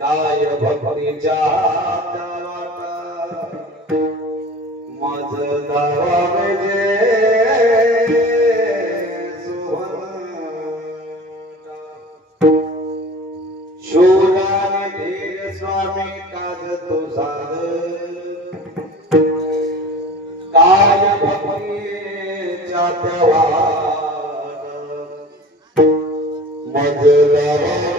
काय भक्तीच्या माझ दावाजे शोधाने धीर स्वामी काज तुझा काय भक्तीच्या त्यावा मज दावाजे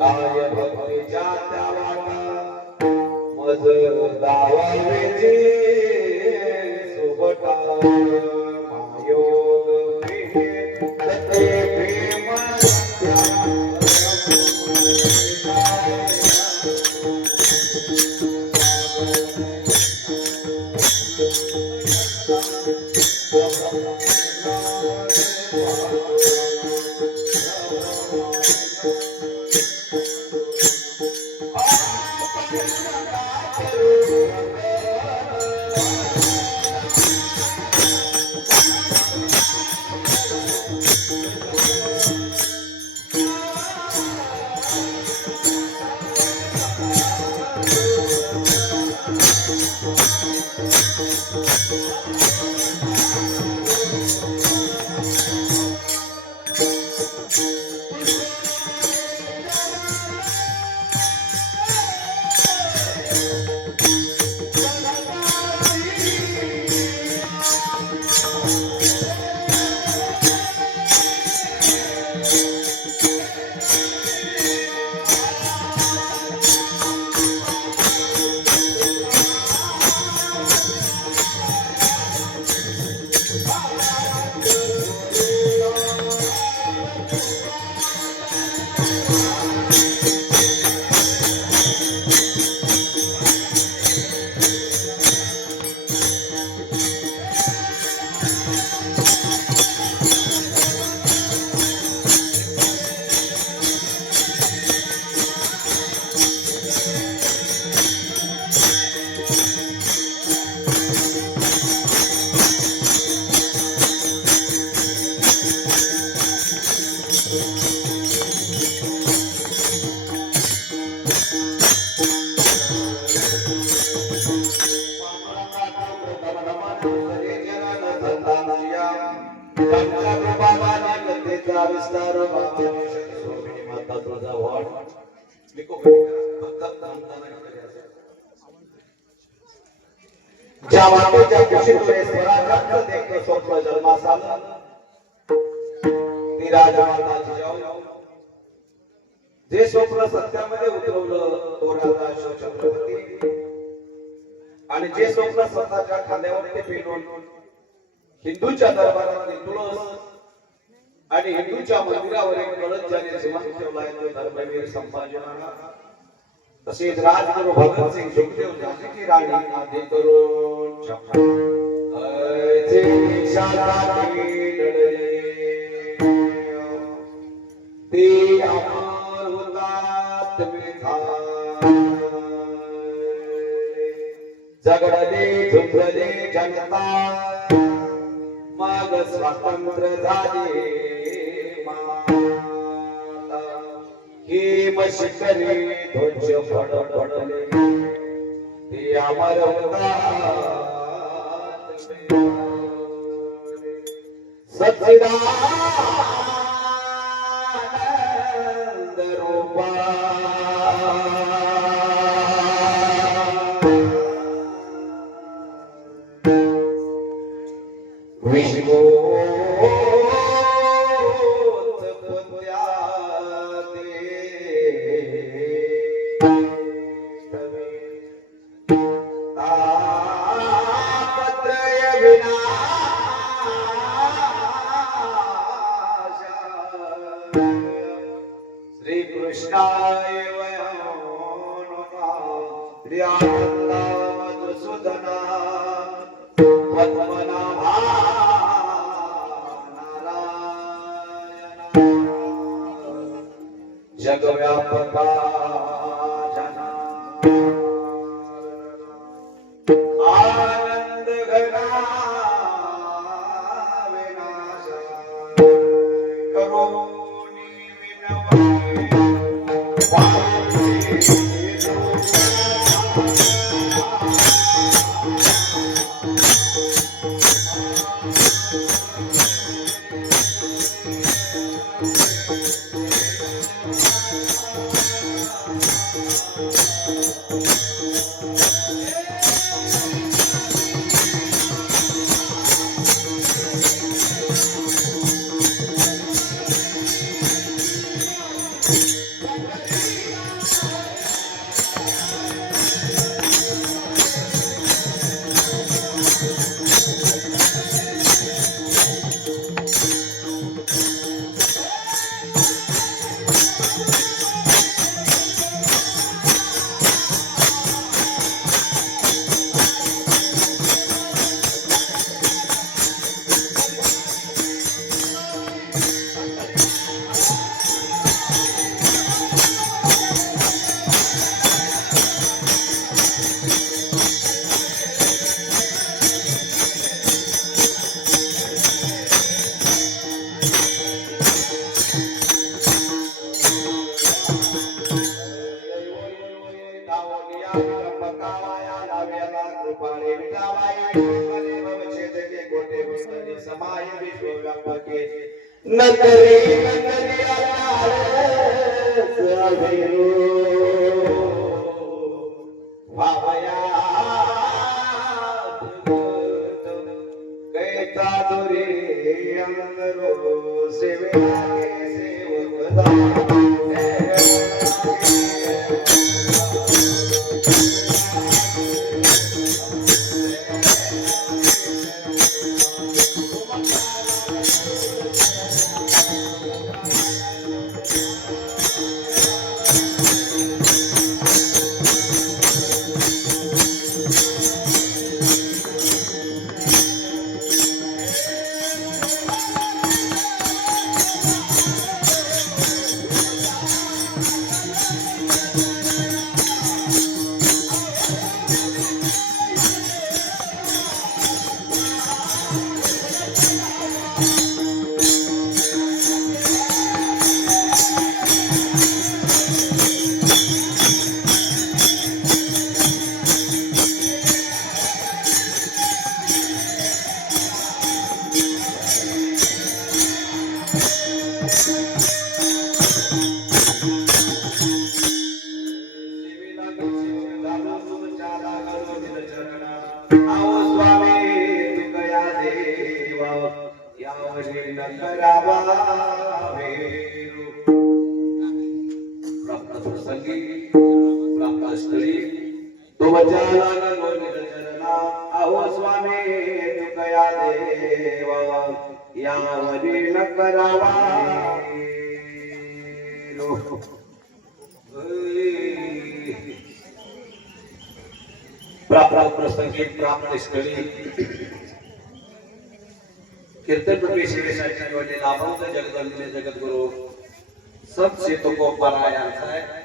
काय भक्तीच्या त्यावाटा मज दावावेची सुबटा मायोग सते प्रेम पंचाग्र बाबाने कथेचा विस्तार बाबाने स्वामी माता तुझा वाट ज्या मातेच्या कुशीतुळे स्वराजात देखतो स्वप्न जन्मास आलं ती राजमाता जिजाऊ जे स्वप्न सत्यामध्ये उतरवलं तो राजा अशोक छत्रपती आणि जे स्वप्न स्वतःच्या खांद्यावरती पेटून हिंदूच्या दरबारात तुळस आणि हिंदूच्या मंदिरावर एक कळस ज्याने जिवंत ठेवला आहे तो धर्मवीर संभाजी महाराज तसेच राजगुरु भगत सिंग सुखदेव झाशीची राणी आदी करून ते अमर हुतात्मे जगडले झुंजले जनता मग स्वातंत्र्य झाले माता हे शिखरे ध्वज फडफडले ते अमर हुतात्मे सच्चिदानंद रूपा श्री कृष्णाय मधुसूदना पद्मनाभा जगव्यापका जना आनंद घना विनाश करुणी नगरी नगरी वावया कैता दुरी अंगरो सेवे सेवक यावरी न करावा वेरू. प्राप्त प्रसंगी प्राप्त स्थळी तुमच्या लागलो निरचरणा अहो स्वामी तुकया देव यावरी न करावा वेरू. प्राप्त प्रसंगी प्राप्त स्थळी कीर्तन रूपी शिवेसाठी निवडलेला अभंग जगदंबिने जगद्गुरु संत तुकोबरायांचा आहे.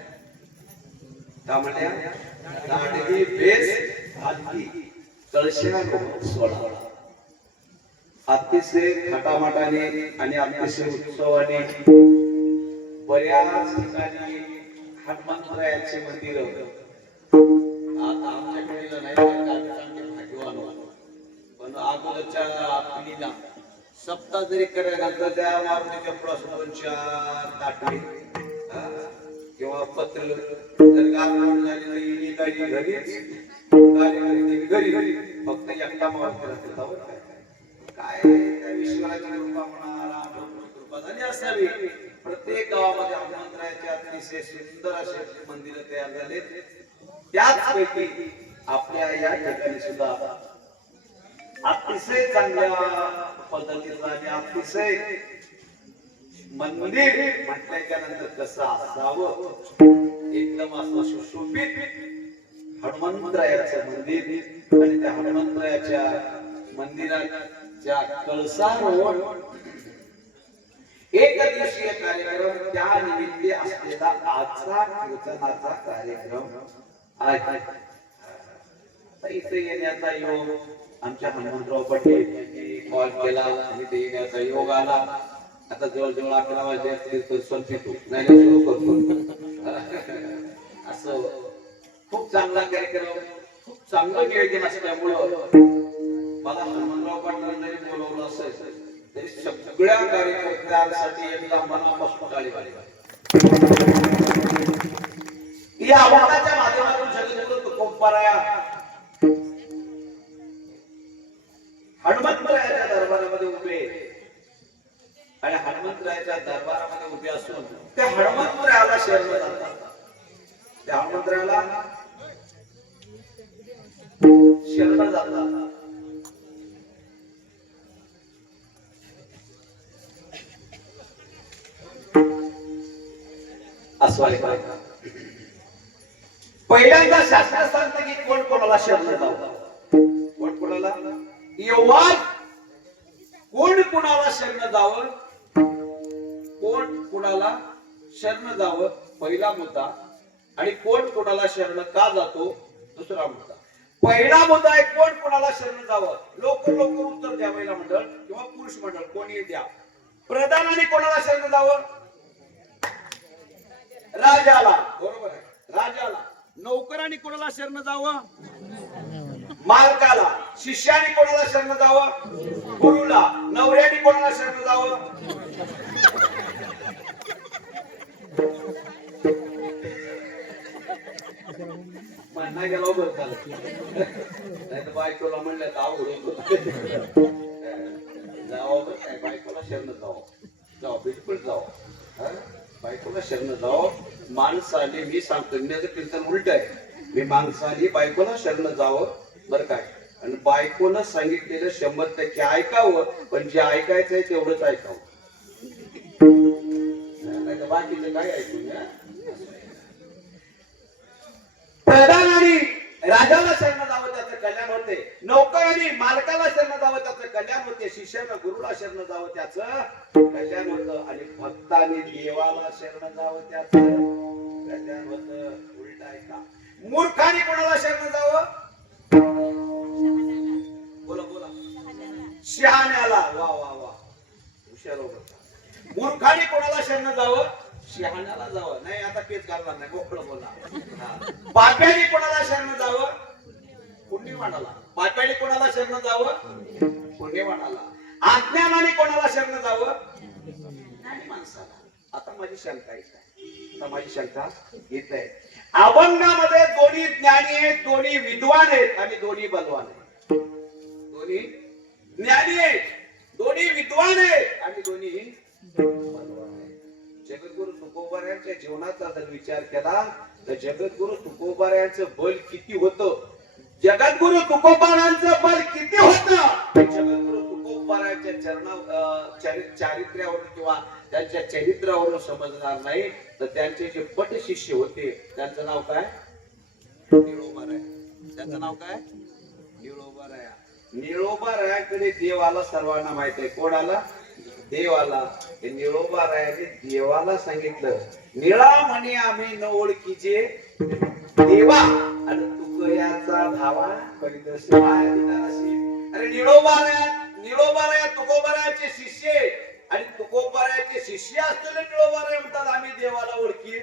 त्यामुळे दांडगी बेस हलकी कळशा सोडा अतिशय थाटामाटाने आणि अतिशय उत्सवाने बऱ्याच ठिकाणी हनुमंतरायाचे मंदिर आता आमच्याकडे नाही भाग्यवान पण अगोदरच्या पिढीला सप्ताह जरी करायला तर त्या मारुतीच्या प्रश्नांच्या ताटली किंवा पत्र जर गाव झाली तर इडी गाडी घरीच घरी फक्त एकटा मारुती राहते. काय त्या विश्वाची कृपा म्हणा राम कृपा झाली असावी. प्रत्येक गावामध्ये हनुमंतरायाचे अतिशय सुंदर असे मंदिर तयार झाले. त्याचपैकी आपल्या या ठिकाणी सुद्धा अतिशय चांगल्या पद्धतीचा आणि अतिशय मंदिर म्हटल्याच्या नंतर कसं असावं एकदम असं सुशोभित हनुमंतरायाचं मंदिर आणि त्या हनुमंतरायाच्या मंदिराच्या कळसावर एक दिवसीय कार्यक्रम त्या निमित्त असलेला आजचा कीर्तनाचा कार्यक्रम आहे. इथे येण्याचा योग आमच्या हनुमंतराव पटेल कॉल केला आणि ते येण्याचा योग आला. आता जवळजवळ 11 वाजले असतील तर संपितो नाही सुरू करतो. असं खूप चांगला कार्यक्रम खूप चांगलं नियोजन असल्यामुळं मला हनुमंतराव पाटलांनी बोलवलं असेल तरी सगळ्या कार्यकर्त्यांसाठी एकदा मनापासून टाळी वाजवा. या आव्हानाच्या माध्यमातून जगद्गुरु तुकोबराया हनुमंतरायाच्या दरबारामध्ये उभे आणि हनुमंतरायाच्या दरबारामध्ये उभे असून त्या हनुमंतरायाला शरण जातात. त्या हनुमंतरायाला शरण जातात. पहिल्यांदा शास्त्र सांगते की कोण कोणाला शरण जावं. कोण कोणाला येवाल कोण कोणाला शरण जावं कोण कोणाला शरण जावं पहिला मुद्दा. आणि कोण कोणाला शरण का जातो दुसरा मुद्दा. पहिला मुद्दा आहे कोण कोणाला शरण जावं. लवकर उत्तर द्या महिला मंडळ किंवा पुरुष मंडळ कोणी द्या. प्रधानाने कोणाला शरण जावं राजाला. बरोबर आहे राजाला. नौकरांनी कोणाला शरण जावं मालकाला. शिष्याने कोणाला शरण जावं गुरुला. नवऱ्याने कोणाला शरण जावं म्हणणं गेलो बरं झालं नाही तर बायकोला म्हणलं तर आवड जावं बरं काय बायकोला शरण जावं बिलकुल जावं. बायकोला शरण जावं. माणसाने मी सांगतो कीर्तन उलट आहे. मी माणसाने बायकोला शरण जावं बरं काय. आणि बायकोनं सांगितलेलं 100% ऐकावं. पण जे ऐकायचंय तेवढंच ऐकावं नाही तर बाकीचं काय ऐकून. प्रधानाने राजाला शरण जावं त्याचं कल्याण होते. नौकरांनी मालकाला शरण जावं त्याचं कल्याण होते. शिष्यानं गुरुला शरण जावं त्याचं कल्याण होतं. आणि भक्तांनी देवाला शरण जावं त्याचं कल्याण होतं. उलट आहे का. मूर्खाने कोणाला शरण जावं बोला बोला शहाण्याला. वा वा वा हुशार होता. मूर्खाने कोणाला शरण जावं शहाण्याला जावं. नाही आता केस घालणार नाही मोकळं बोला. पाप्याने कोणाला शरण जावं पुण्यवानाला. पाप्याने कोणाला शरण जावं पुण्यवानाला. अज्ञानाने कोणाला शरण जावं ज्ञानी माणसाला. आता माझी शंका येत आहे. अभंगामध्ये दोन्ही ज्ञानी आहेत दोन्ही विद्वान आहेत आणि दोन्ही बलवान आहेत. दोन्ही ज्ञानी आहेत तुकोबारायांच्या जीवनाचा जर विचार केला तर जगद्गुरु तुकोबारायांचं बल किती होतं, जगद्गुरु तुकोबारायांचं बल किती होतं, जगद्गुरु तुकोबारायांच्या चारित्र्यावरून किंवा त्यांच्या चरित्रावरून समजणार नाही. तर त्यांचे जे पट शिष्य होते त्यांचं नाव काय, निळोबाराय. त्यांचं नाव काय, निळोबाराया. निळोबारायाकडे देव आला, सर्वांना माहित आहे. कोण आला, देव आला. हे निळोबारायाने देवाला सांगितलं, निळा म्हणे आम्ही न ओळखीचे देवा आणि तुकयाचा धावा करीत असे. अरे निळोबाराया तुकोबारायाचे शिष्य आणि तुकोबारायाचे शिष्य असलेले निळोबाराया म्हणतात आम्ही देवाला ओळखी.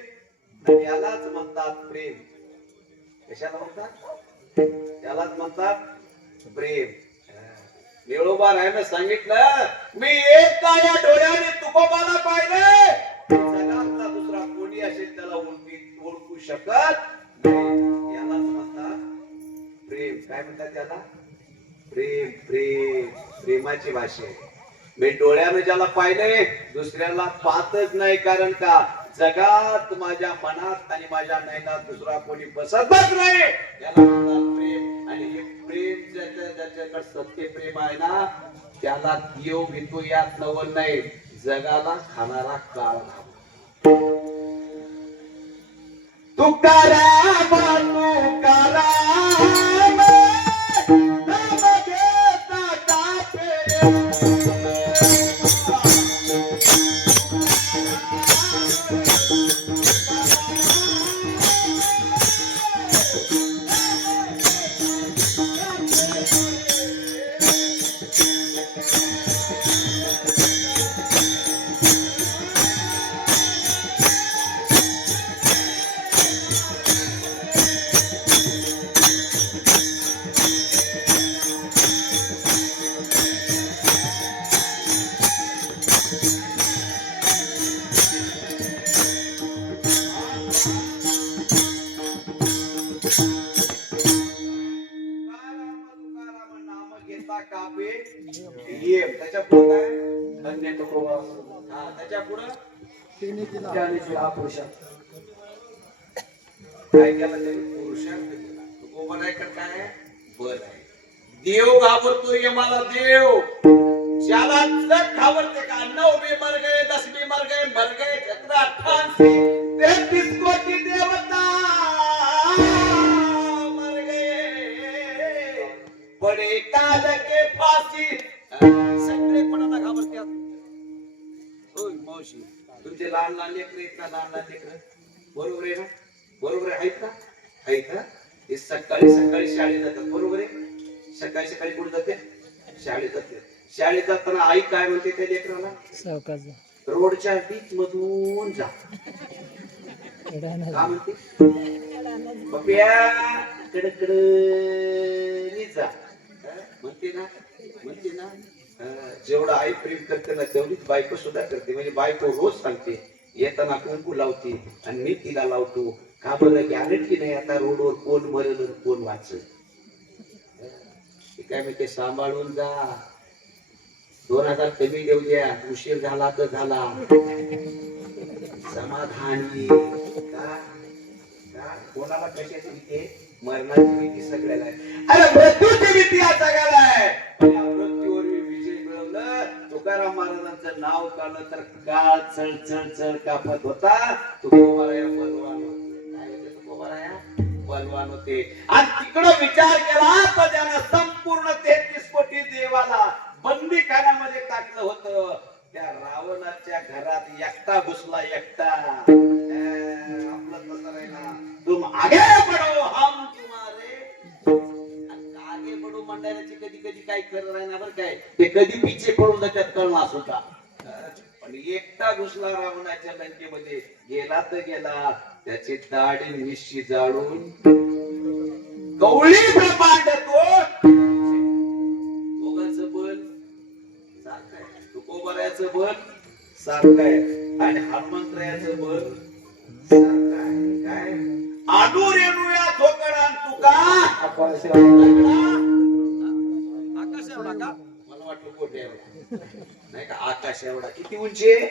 आणि यालाच म्हणतात प्रेम. कशाला म्हणतात, त्यालाच म्हणतात प्रेम. निळोबारायाने सांगितलं, मी एका या डोळ्याने तुकोबाला पाहिले, जगातला दुसरा कोणी असेल त्याला ओळखू शकत नाही. यालाच म्हणतात प्रेम. काय म्हणतात त्याला, प्रेम. प्रेम प्रेमाची भाषा आहे. मी डोळ्याने ज्याला पाहिले दुसऱ्याला पाहतच नाही, कारण का जगात माझ्या मनात आणि माझ्या नयनात दुसरा कोणी बसतच नाही. याला म्हणतात प्रेम. आणि हे प्रेम ज्याच्याकडे सत्य प्रेम आहे ना त्याला देव घेतो यात नवल नाही, जगाला खाणारा काळ. तुकाराम तुकाराम नाम घेता कापे. त्याच्या पुढे काय, त्याच्या पुढे काय केलं ते पुरुषार्थ केला. तुकोबारायाकडे काय आहे, बल आहे. देव घाबरतो यमाला, देव ज्याला जग घाबरते का. 9 भी मर गए, 10 भी मर गए 33 कोटी देवता मर गए, बड़े काल के फांसी. सगळे कोणाला घाबरतात, होय मावशी तुमचे लहान लहान लेकर आहेत ना, लहान लहान लेकर, बरोबर आहे ना, बरोबर आहे का, आहे का. हे सकाळी सकाळी शाळेत जातात, बरोबर आहे. सकाळी सकाळी कुठे जाते, शाळेत जाते. शाळेत जाताना आई काय म्हणते त्या लेकराला, रोडच्या बीच मधून जा. काय म्हणते, पप्या कडकड जा म्हणते ना, म्हणते ना. जेवढा आई प्रेम करते ना तेवढीच बायको सुद्धा करते. म्हणजे बायको रोज सांगते, येताना कुंकू लावते आणि मी तिला लावतो. का बरं, गॅरंटी नाही आता रोडवर कोण मरेल कोण वाचल. काय म्हणते, सांभाळून जा, 2000 कमी देऊ द्या, उशीर झाला तर झाला, समाधानी. कोणाला कशाची भीती, मरणाची भीती सगळ्याला आहे. अरे मृत्यूची भीती या जगाला आहे. मृत्यूवर विजय मिळवलं. तुकाराम महाराजांचं नाव काढलं तर काळ चळ चळ चळ कापत होता. तुकोबाराया बलवान होते. काय होते तुकोबाराया, बलवान होते. आणि तिकडं विचार केला तर त्यानं संपूर्ण 33 कोटी देवाला बंदीखान्यामध्ये टाकलं होतं. त्या रावणाच्या घरात एकटा घुसला, एकटा. आपलं कसं राहिला, तुम आगे बढो हम तुम्हारे. आगे बढो म्हणणाऱ्याची कधी कधी काय खरं राहणार बरं काय, ते कधी पिछे पडून त्यात कळणार सुद्धा. पण एकटा घुसला रावणाच्या लंकेमध्ये, गेला तर गेला. त्याची दाढी मिशी जाळून कवळी मांडतो. दोघांचं बल सारखं आहे. तुकोबारायाचं बल सारखं आहे आणि हनुमंतरायाचं बल सारखं आहे. काय आडू रेणूया ठोकडान तुका आकाश एवढा का, मला वाटलं कोटे एवढा नाही का, आकाश एवढा. किती उंची आहे?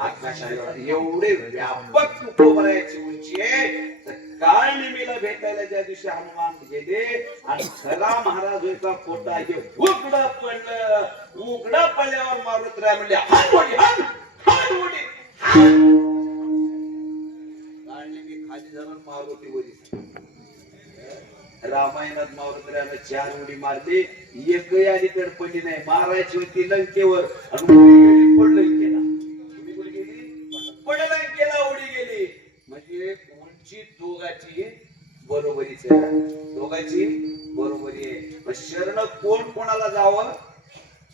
आकाश एवढा. एवढे व्यापक तुकोबरायाची उंची आहे. तर काळनिमीला भेटायला ज्या दिवशी हनुमान गेले आणि खरा महाराज होता खोटा हे उघडं पडल्यावर मारुतराय म्हणले हात वडी हात हात वडी. काळनिमी खाली जाऊन मारुती वरी. रामायणात मारुतरायाने 4 उडी मारली, एकही अलीकड पडली नाही. मारायची होती लंकेवर आणि पड लंकेला. उडी गेली पड लंकेला उडी गेली. म्हणजे उंची दोघाची बरोबरीच आहे. दोघाची बरोबरी आहे. मग शरण कोण कोणाला जावं?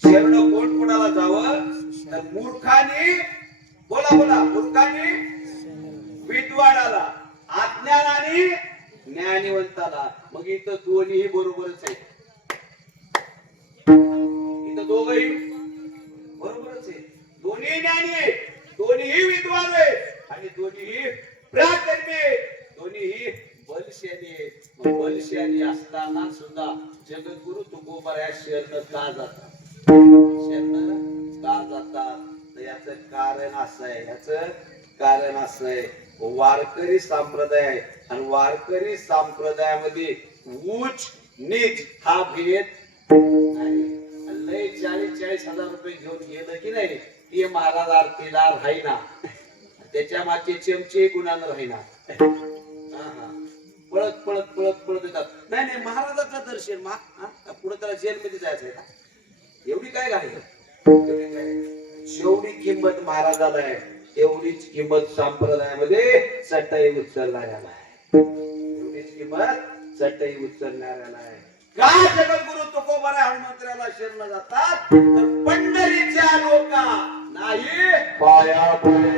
शरण कोण कोणाला जावं? तर मूर्खाने बोला बोला मूर्खाने विद्वानाला, अज्ञानाने ज्ञानीवंताला. मग इथं दोन्ही बरोबरच आहे. इथं दोघही बरोबरच आहे. दोन्ही ज्ञानी आहे, दोन्ही विद्वान आहे आणि दोन्ही प्राज्ञ आहे, दोन्ही बलशाली आहे. बलशाली असताना सुद्धा जगद्गुरु तुकोबराया शरण का जातात? शरण का जातात? तर याचं कारण असं आहे. याचं कारण असं आहे, वारकरी संप्रदाय आहे आणि वारकरी संप्रदायामध्ये उच्च नीच हा भेद नाही. लय 40,000 रुपये घेऊन गेलं की नाही, ते महाराज आरतीला राहीना, त्याच्या मागचे चमचे गुणानं राहीना. पळत पळत पळत पळत येतात. नाही नाही महाराजाचं दर्शन पुढे त्याला जेलमध्ये जायचंय का? एवढी काय घाई? जेवढी किंमत महाराजाला आहे एवढीच किंमत संप्रदायामध्ये चटई उचलणाऱ्याला आहे. एवढीच किंमत चटई उचलणाऱ्याला आहे. का जगद्गुरु तुकोबराय हनुमंतराला शरण जातात? तर पंढरीच्या लोका नाही पाया पडे.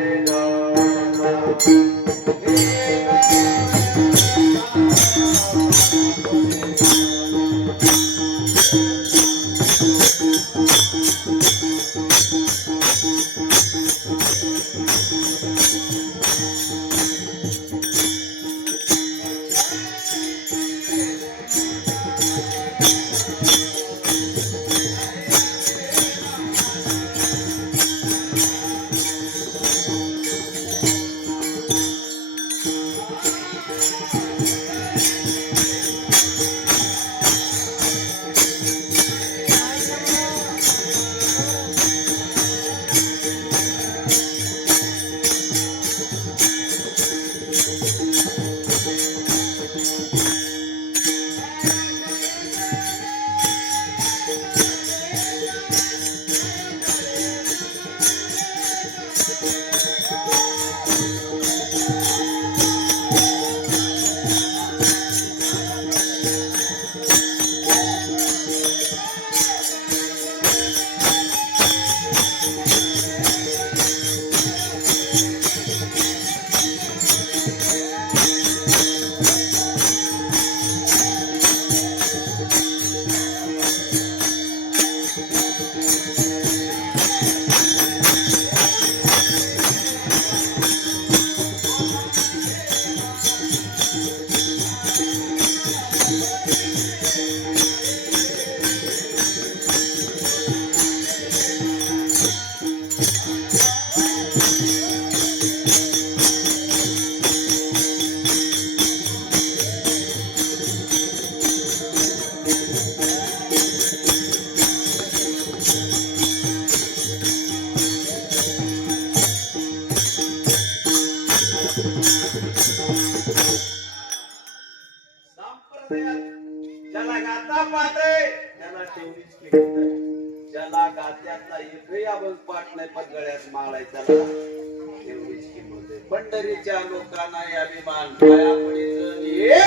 ज्याला गाता पाहते त्याला तेवढीच किंमत आहे. ज्याला गात्यातला एकही अभंग पाठ नाही पण गळ्यात माळायचा तेवढीच किंमत आहे. पंढरीच्या लोकांना अभिमान पाया पडीचा.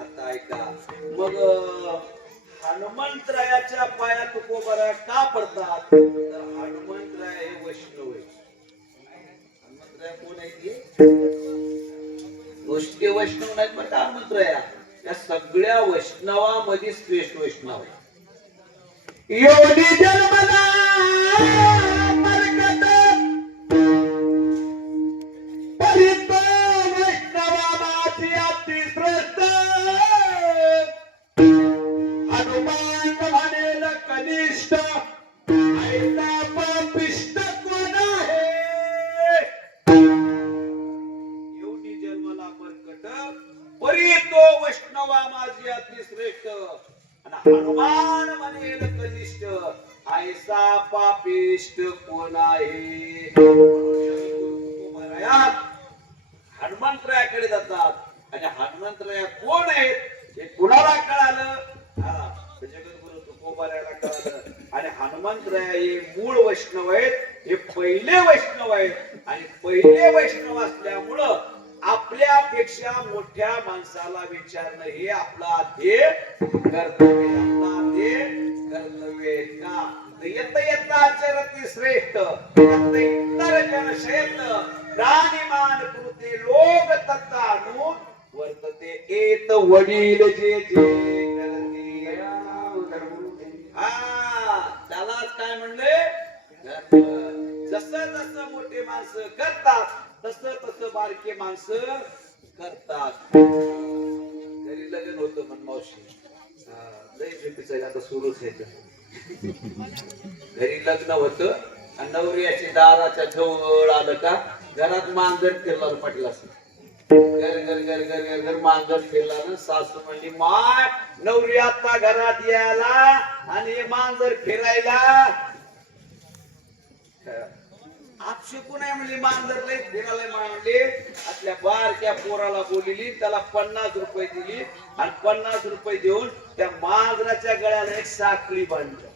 आता ऐका मग हनुमंतरायाच्या पाया तुकोबराया का पडतात? तर हनुमंतराय हे वैष्णव आहे. हनुमंतराय कोण आहे? नुसते वैष्णव नाहीत बरं का हनुमंतराया, या सगळ्या वैष्णवामध्ये श्रेष्ठ वैष्णव आहे. एवढी जन्मला मरकत परित वैष्णवाची अतिश्रेष्ठ. हनुमान म्हणेल कधी पापिष्ट कोण आहे? हनुमंतरायाकडे जातात आणि हनुमंतराया कोण आहेत हे कुणाला कळालं? जगद्गुरु तुकोबारायाला कळालं. आणि हनुमंतराया हे मूळ वैष्णव आहेत, हे पहिले वैष्णव आहेत. आणि पहिले वैष्णव असल्यामुळं आपल्यापेक्षा मोठ्या माणसाला विचारणं हे आपला ध्येय कर्तव्य, आपला ध्येय कर्तव्य का? येत येत आचरती श्रेष्ठ इतर जन श्रेष्ठ प्राणिमान कृते लोक तत्तानु वर्तते एत वडील जे त्यालाच काय म्हणले? जसं जसं मोठे माणसं करतात तसं तसं बारके माणसं करतात. घरी लग्न होतं म्हण मावशी, लय झोपीचं आता सुरूच आहे. घरी लग्न होतं आणि नवऱ्याची दाराच्या जवळ आलं का घरात मांजर फिरला पटला असं. घर घर घर घर घर मांजर फिरला ना. सासू म्हणली माय नवरी आता घरात यायला आणि मांजर फिरायला आपशिकू नाही म्हणली. मांजर लय फिरायला म्हणले. आपल्या बारक्या पोराला बोलली, त्याला 50 रुपये दिली आणि 50 रुपये देऊन त्या मांजराच्या गळ्याला एक साखळी बांधली.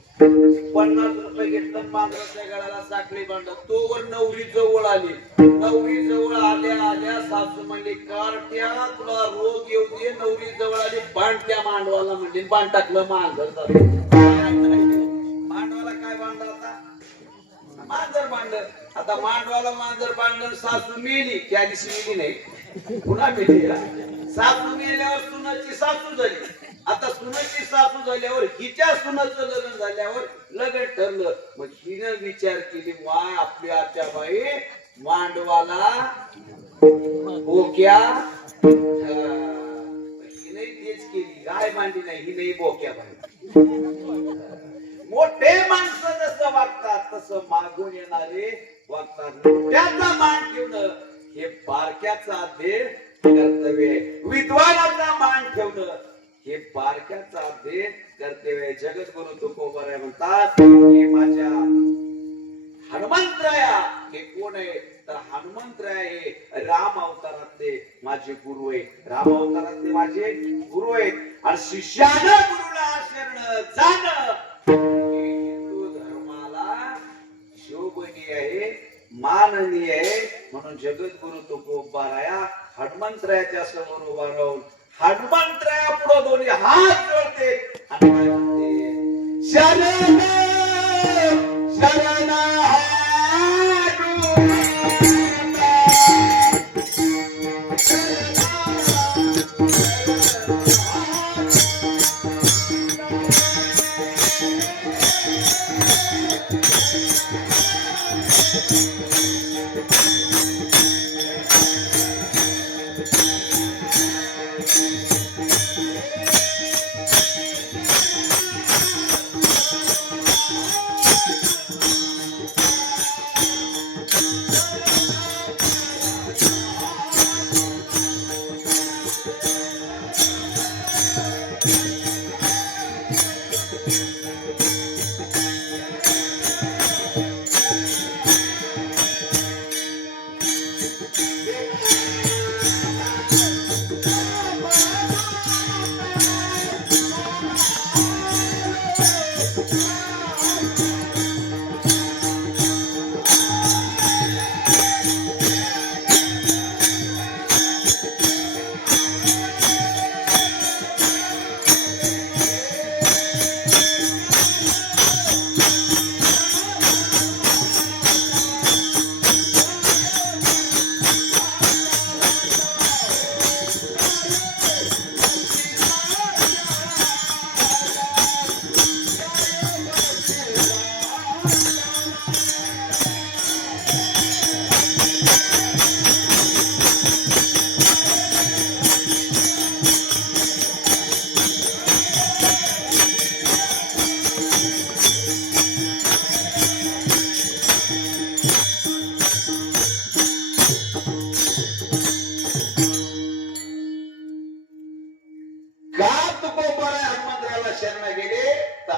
50 रुपये घेतलं मांजराच्या गळ्याला साखळी बांधलं. तोवर नवरी जवळ आली. नवरी जवळ आल्या आल्या सासू म्हणली कार्ट्या तुला रोग येऊ दे. नवरी जवळ आली, बांध त्या मांडवाला म्हणली. बांध टाकलं मांजर. मांडवाला काय बांधलं आता? मांजर बांधलं. आता मांडवाला मांजर बांधलं. सासू मेली. त्या दिवशी मेली नाही, पुन्हा मेली. सासू मेल्यावर सुनाची सासू झाली. आता सुनाची सासू झाल्यावर हिच्या सुनाचं लग्न झाल्यावर लग्न ठरलं. मग हिनं विचार केली माय आपली आत्या बाई मांडवाला बोक्या, हिने तेच केली. गाय मांडली नाही, हिने बोक्या बाई. मोठे माणसं जसं वागतात तसं मागून येणारे वागतात. त्याचा मान ठेवणं हे बारक्याचा ध्येय कर्तव्य आहे. विद्वानाचा मान ठेवणं हे बारक्याचा ध्येय कर्तव्य आहे. जगद्गुरु तुकोबाराय म्हणतात की माझ्या हनुमंतराया हे कोण आहे? तर हनुमंतराय हे राम अवतारातले माझे गुरु आहे. राम अवतारातले माझे गुरु आहेत. आणि शिष्यानं गुरुला शरण जाणं हिंदू धर्माला शोभनीय आहे, माननीय आहे. म्हणून जगद्गुरु तुकोबाराया हनुमंतरायाच्या समोर उभा राहून हनुमंतराया पुढे दोन्ही हात जोडते आणि काय म्हणते? शरण शरण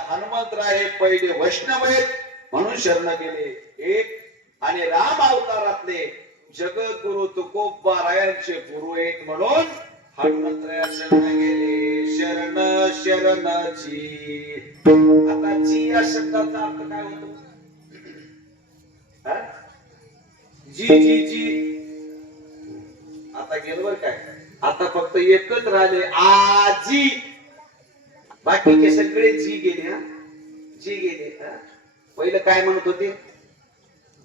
हनुमंतराय हे पहिले वैष्णव आहेत. म्हणून शरण गेले. एक आणि राम अवतारातले जगद्गुरु तुकोबारायांचे गुरु एक म्हणून हनुमंतराया शरण गेले. शरण शरणची. आता जी या शब्दाचा अर्थ काय होतो? जी जी जी. आता गेलं बर काय. आता फक्त एकच राहिले आजी. बाकीचे सगळे जी गेले. जी गेले. पहिलं काय म्हणत होते?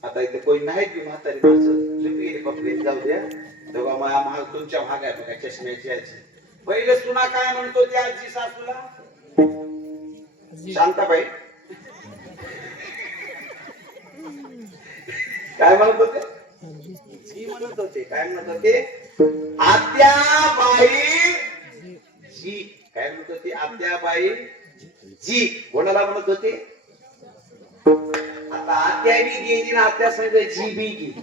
आता इथे कोणी नाही की म्हातारी माणसं लिपी गेले पकडे जाऊ द्या तेव्हा मला तुमच्या भाग आहे बघा चष्म्याची आजी. पहिलं सुना काय म्हणत होती आजी सासूला? शांताबाई. काय म्हणत होते? जी म्हणत होते. काय म्हणत होते? आत्याबाई जी. काय म्हणत होती? आत्याबाई जी. कोणाला म्हणत होते? आता आत्या बी गेली ना आत्या संग जी बी गेली.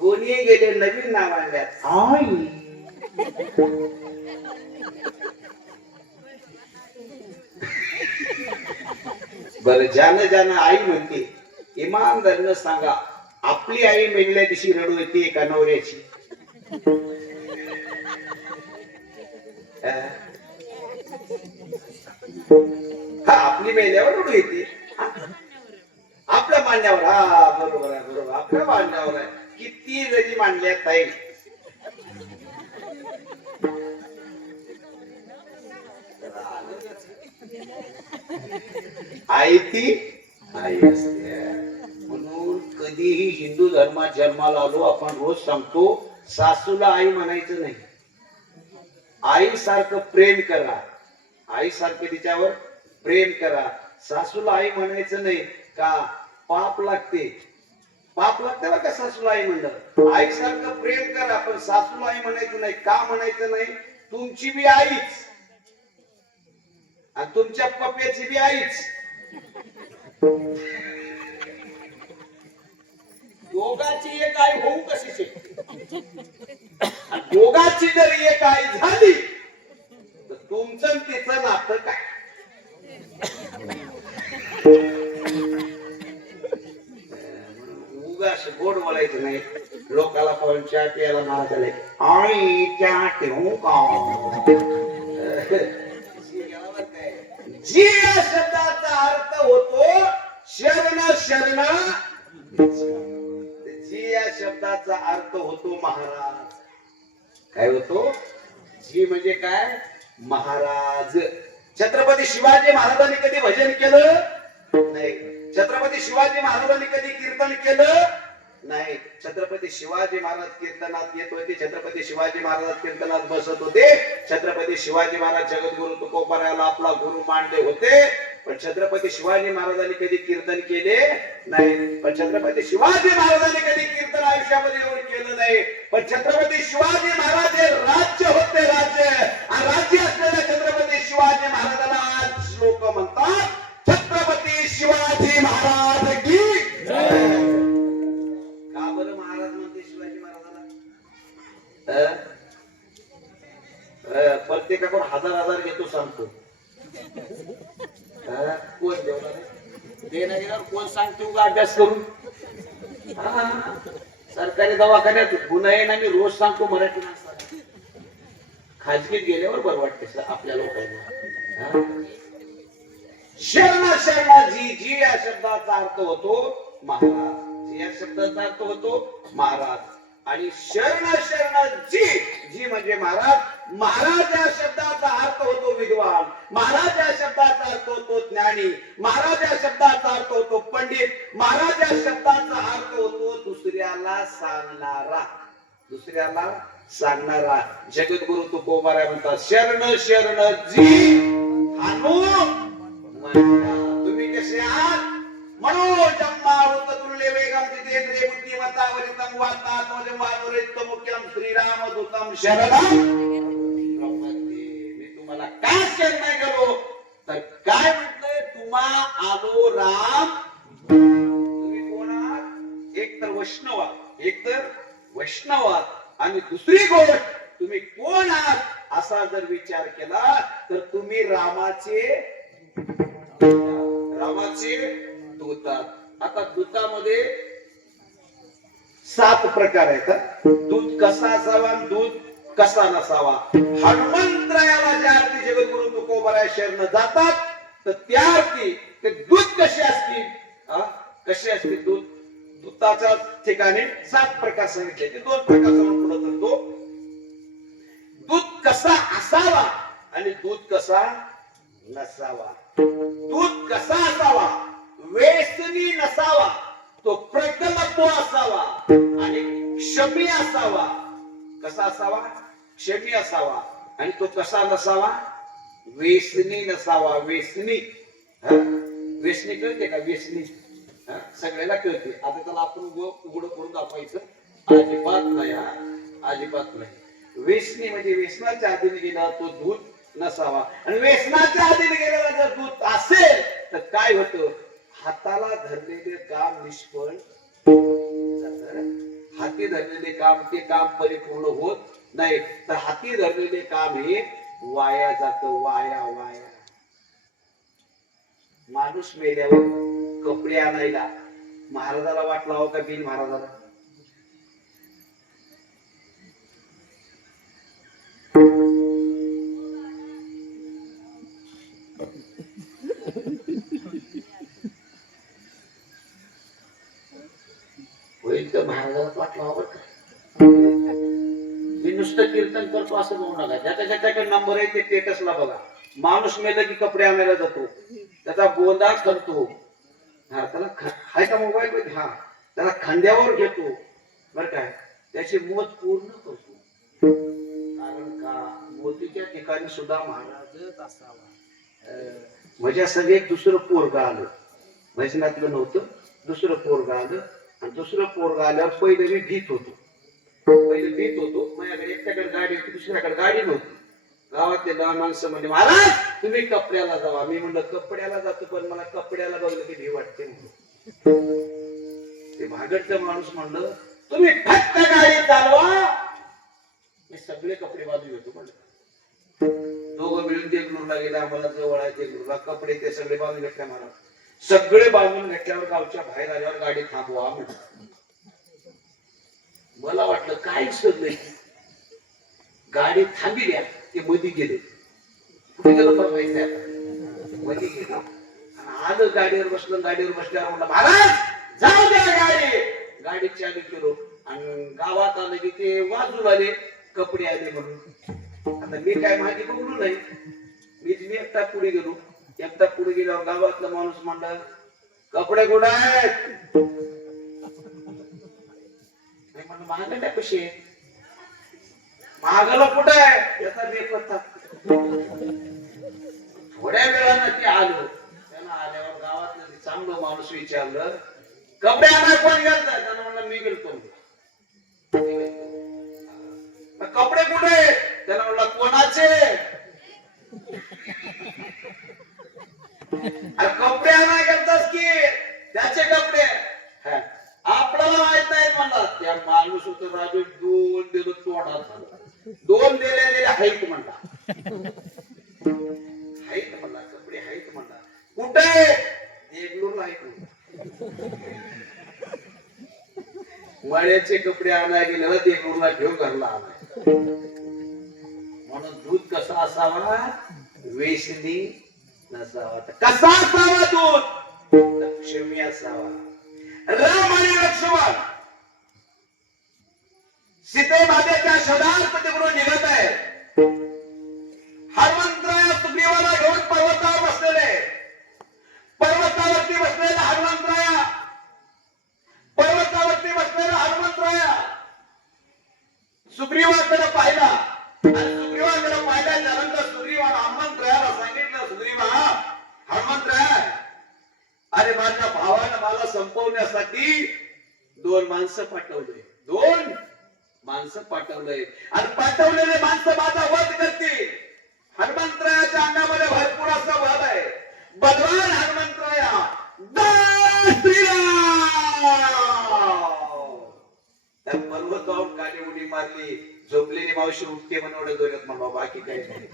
दोन्ही गेले. नवीन नाव आणल्यात आई. बर ज्यानं ज्यानं आई म्हणते इमानदारीनं सांगा आपली आई मेलेल्या दिवशी रडू येते का नवऱ्याची? हा आपली मेल्यावर रडू येते. आपल्या मांडण्यावर. हा बरोबर आहे बरोबर. आपल्या मांडण्यावर आहे. किती जरी मांडल्यात ताई आई ती आई असते. म्हणून कधीही हिंदू धर्मात जन्माला आलो आपण रोज सांगतो सासूला आई म्हणायचं नाही. आई सारखं प्रेम करा. आई सारखं तिच्यावर प्रेम करा. सासूला आई म्हणायचं नाही का पाप लागते. पाप लागते बरं का सासूला आई म्हणलं. आई सारखं प्रेम करा पण सासूला आई म्हणायचं नाही. का म्हणायचं नाही? तुमची बी आईच आणि तुमच्या पप्प्याची बी आईच. दोघाची एक आई होऊ कशी शकते? दोघाची जर एक आई झाली तर तुमचं तिचं नातं काय? उगाच गोड बोलायचं नाही. लोकाला पण चहा प्यायला मला झाले आई चहा ठेवू का? जी या शब्दाचा अर्थ होतो शरण शरण. जी या शब्दाचा अर्थ होतो महाराज. काय होतो? जी म्हणजे काय? महाराज. छत्रपती शिवाजी महाराजांनी कधी भजन केलं नाही. छत्रपती शिवाजी महाराजांनी कधी कीर्तन केलं नाही. छत्रपती शिवाजी महाराज कीर्तनात येत होते. छत्रपती शिवाजी महाराज कीर्तनात बसत होते. छत्रपती शिवाजी महाराज जगद्गुरु तुकोबारायाला आपला गुरु मानले होते. पण छत्रपती शिवाजी महाराजांनी कधी कीर्तन केले नाही. पण छत्रपती शिवाजी महाराजांनी कधी कीर्तन आयुष्यामध्ये येऊन केलं नाही. पण छत्रपती शिवाजी महाराज हे राज्य होते. राज्य आणि राज्य असलेल्या छत्रपती शिवाजी महाराजांना आज लोक म्हणतात छत्रपती शिवाजी महाराज की जय. का बरं महाराज म्हणते शिवाजी महाराजांना? प्रत्येकाकडून हजार घेतो सांगतो. कोण देणार कोण सांगतो का अभ्यास करून? सरकारी दवाखान्यात गुन्हा आहे ना मी रोज सांगतो मराठी माणसाला. खाजगीत गेल्यावर बरं वाटते आपल्या लोकांना. शरण शरणाजी. जी या शब्दाचा अर्थ होतो महाराज. जी या शब्दाचा अर्थ होतो महाराज. आणि शरण शरण जी. जी म्हणजे महाराज. महाराज या शब्दाचा अर्थ होतो विद्वान. महाराज या शब्दाचा अर्थ होतो ज्ञानी. महाराज या शब्दाचा अर्थ होतो पंडित. महाराज या शब्दाचा अर्थ होतो दुसऱ्याला सांगणारा. दुसऱ्याला सांगणारा. जगद्गुरु तुकोबाराय म्हणतात शरण शरण जी हनुमंता. तुम्ही कसे आहात? मनोजं मारुततुल्य वेगं जितेंद्रिय बुद्धिमत्ता वरितं वातात्मजं वानरेत्तं मुख्यं श्रीरामदूतं शरणं प्रपद्ये. मी तुम्हाला काय शरण गेलो तर काय म्हटलंय? तुम्हा आलो राम. तुम्ही कोण आहात? एक तर वैष्णव आहात. एक तर वैष्णव आहात आणि दुसरी गोष्ट तुम्ही कोण आहात असा जर विचार केला तर तुम्ही रामाचे नावाचे दूतात. आता दूतामध्ये 7 प्रकार आहेत. दूध कसा असावा, दूध कसा नसावा. हनुमंतरायाला ज्या अर्थी जगद्गुरु तुकोबाराय शरण जातात तर त्या अर्थी ते दूध कसे असतील, कसे असतील दूध. दूताच्या ठिकाणी 7 प्रकार सांगितले. ते 2 प्रकार सांगून पुढे करतो. दूध कसा असावा आणि दूध कसा नसावा. दूध कसा असावा, व्यसनी नसावा, तो प्रकल्प असावा आणि क्षमी असावा. कसा असावा, क्षमी असावा. आणि तो कसा नसावा, व्यसनी नसावा. व्यसनी, व्यसनी कळते का, व्यसनी सगळ्याला कळते. आता त्याला आपण उघड करून दाखवायचं अजिबात नाही, अजिबात नाही. व्यसनी म्हणजे व्यसनाच्या अधीन गेला तो दूध नसावा. आणि व्यसनाच्या अधीन गेलेला जर दूध असेल तर काय होतं, हाताला धरलेले काम निष्फळ, हाती धरलेले काम ते काम परिपूर्ण होत नाही. तर हाती धरलेले काम हे वाया जात, वाया वाया. माणूस मेल्यावर कपडे आणायला महाराजाला वाट लावा का बिन महाराजाला? होईल तर महाराजाला वाट लावा का? मी नुसतं कीर्तन करतो असं म्हणू नका. ज्याच्याकडे नंबर आहे ते स्टेटसला बघा. माणूस मेला की कपडे आणायला जातो, त्याचा गोंदा करतो, त्याला हाय का मोबाईल मध्ये, त्याला खांद्यावर घेतो, बर काय, त्याची मोज पूर्ण करतो. कारण का, मोतीच्या ठिकाणी सुद्धा महाराजच असावा. माझ्या सगळे एक दुसरं पोरग आलं, मैसनातलं नव्हतं, दुसरं पोरग आलं. आणि दुसरं पोरग आल्यावर पहिले मी भीत होतो, माझ्याकडे एकट्याकडे गाडी होती, दुसऱ्याकडे गाडी नव्हती. गावातले लहान माणसं म्हणजे, महाराज तुम्ही कपड्याला जावा. मी म्हणलं कपड्याला जातो, पण मला कपड्याला बघलं की भी वाटते. ते भागडचा माणूस म्हणलं तुम्ही फक्त गाडी चालवा, मी सगळे कपडे बाजू घेतो म्हणलं. दोघं मिळून देगलूरला गेला, आम्हाला जवळ आहे देगलूरला. कपडे ते सगळे बांधून घेतले मला. सगळे बांधून घेतल्यावर गावच्या बाहेर आल्यावर गाडी थांबवा म्हणलं. मला वाटलं काय सगळं, गाडी थांबी द्या. ते मध्ये गेले, कुठे गेलो मध्ये गेलो. आलं गाडीवर बसलं, गाडीवर बसल्यावर म्हणलं महाराज जाऊ द्या गाडी. गाडी चालू केलो आणि गावात आलं की ते वाजून आले, कपडे आले म्हणून. आता मी काय माहिती बघलो नाही, मी एकटा पुढे गेलो. एकटा पुढे गेल्यावर गावातला माणूस म्हणला कपडे कुठे आहेत? म्हणलं महागड्या कशी आहे, महागाला कुठे आहे याचा बेपत्ता. थोड्या वेळानं ते आलं. त्यानं आल्यावर गावातलं चांगलं माणूस विचारलं कपडे आणाय कोण गेलता? त्यानं म्हणलं मी गेलतो. कपडे कुठे आहेत? त्यानं म्हणलं कोणाचे? कपडे आणाय गेलतास की त्याचे कपडे आपल्याला माहित नाही म्हणला. त्या माणूस होत राजू 2 दिलं तोंडात झालं. 2 दिले हाईत म्हणला, हाईत म्हणला, कपडे हाईत म्हणला. कुठे? देगलूरला आहेत. मळ्याचे कपडे आणायला गेलेला देगलूरला घेऊन घरला आलाय. म्हणून दूध कसा असावा, वेशनी नसावा. कसा असावा दूध, क्षमी असावा. राम आणि लक्ष्मण सीते मातेच्या शोधार्थ तिकडून निघत आहे. हनुमंतराय सुग्रीवाला घेऊन पर्वतावर बसलेले. पर्वतावरती बसलेला हनुमंतराया, पर्वतावरती बसलेला हनुमंतराया सुग्रीवाकडे पाहिला. आणि सुग्रीवाकडे पाहिल्यानंतर सुग्रीवाला हनुमंतरायाला सांगितलं, सुग्रीवा हनुमंतराय, अरे माझ्या भावानं मला संपवण्यासाठी 2 माणसं पाठवले, 2 माणसं पाठवलंय. आणि पाठवलेले माणसं माझा वध करतील. हनुमंतरायाच्या अंगामध्ये भरपूर असं बल आहे. बलवान हनुमंतराया त्या पर्वतावर गाडी उडी मारली. झोपलेली मावशी उठते म्हणून जोरात म्हणा, बाकी काही नाही.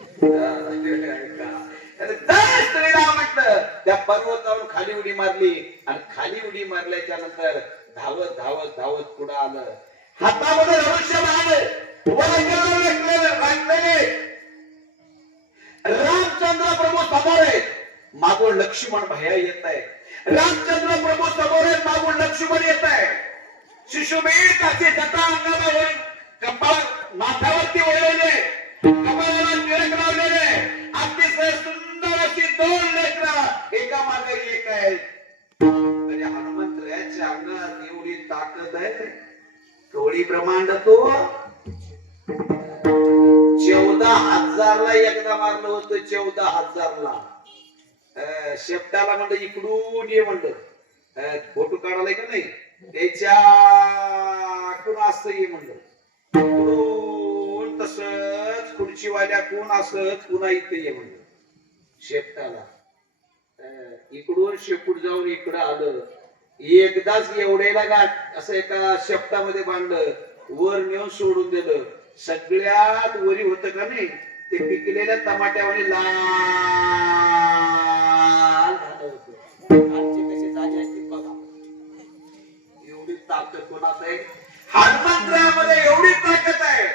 म्हटलं त्या पर्वतावरून खाली उडी मारली आणि खाली उडी मारल्याच्या नंतर धावत धावत धावत पुढे आलं. हातामध्ये धनुष्यबाण रामचंद्र प्रभू समोर आहेत, मागून लक्ष्मण भैया येत आहे. रामचंद्र प्रभू समोर आहेत, मागून लक्ष्मण येत आहे. शिशुबीर त्याचे जटा अंगाला कपाळ माथ्यावरती वळलेले, कपाळाला टिळक लावलेले, अतिशय सुंदर अशी दोन लेकरं एका मागे एक आहेत. आणि हनुमंतरायाच्या अंगात एवढी ताकद आहे, थोडी ब्रह्मांड तो 14,000ला एकदा मारलं होतं. 14,000ला शेपटाला म्हणलं इकडून ये म्हणलं, फोटो काढायला का नाही त्याच्या कोण असं ये म्हणलं, इकडून तसंच खुर्चीवाल्या कोण असत पुन्हा इथे ये म्हणलं. शेपटाला इकडून शेपूट जाऊन इकडं आलं. एकदाच एवढ्याला गाठ असं एका शेपटामध्ये बांधलं, वर नेऊन सोडून दिलं. सगळ्यात वरी होत का नाही ते पिकलेल्या टमाट्यावानी लाल झालं होतं. आजचे कसे जागे असतील बघा. एवढी ताकद कोणाच आहे? हनुमंतरायामध्ये एवढी ताकद आहे,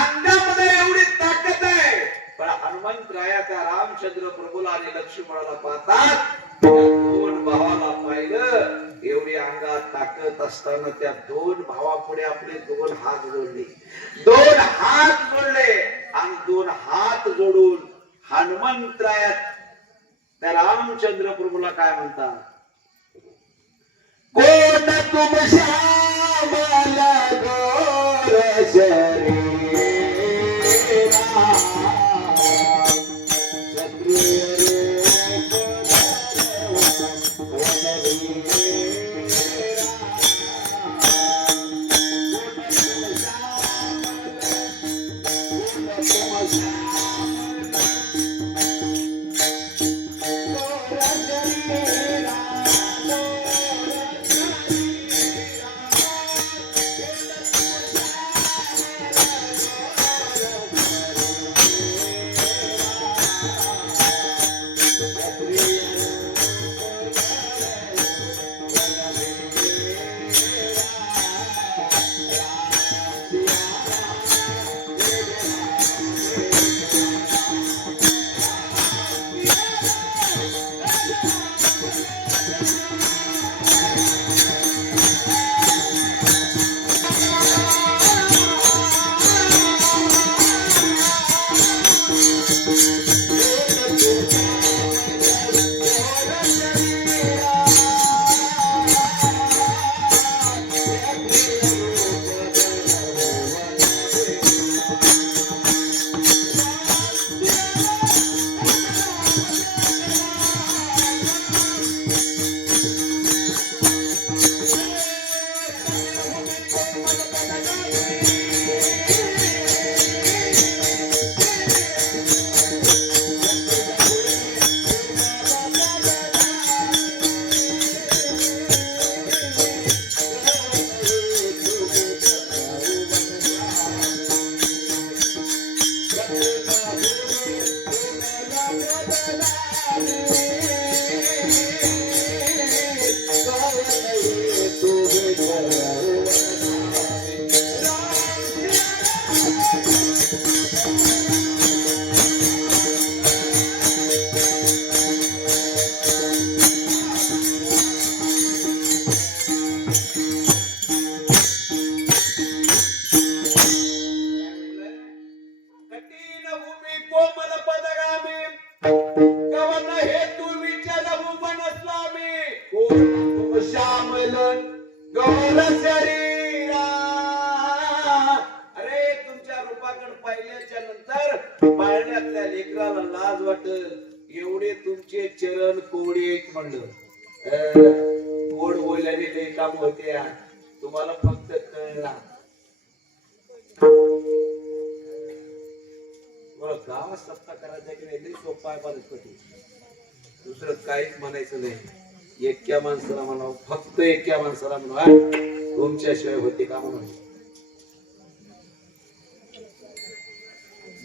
अंगामध्ये एवढी ताकद आहे. पण हनुमंतराया त्या रामचंद्र प्रभूला आणि लक्ष्मणाला पाहतात, दोन भावाला पाहिलं. एवढी अंगात ताकद असताना त्या दोन भावापुढे आपले दोन हात जोडले, दोन हात जोडले आणि दोन हात जोडून हनुमंतराया त्या रामचंद्र प्रभूला काय म्हणतात? कोण तुम श्यामला गोर शरीरा एवढे तुमचे चरण कोवडे म्हणलं गोड बोलल्याने लई काम होते. तुम्हाला फक्त कळला गावात सत्ता करायचा की नाही सोपा आहे. बालपती दुसरं काहीच म्हणायचं नाही. एक्या माणसाला म्हणावं, फक्त एक्या माणसाला म्हणा, तुमच्याशिवाय होते का म्हणून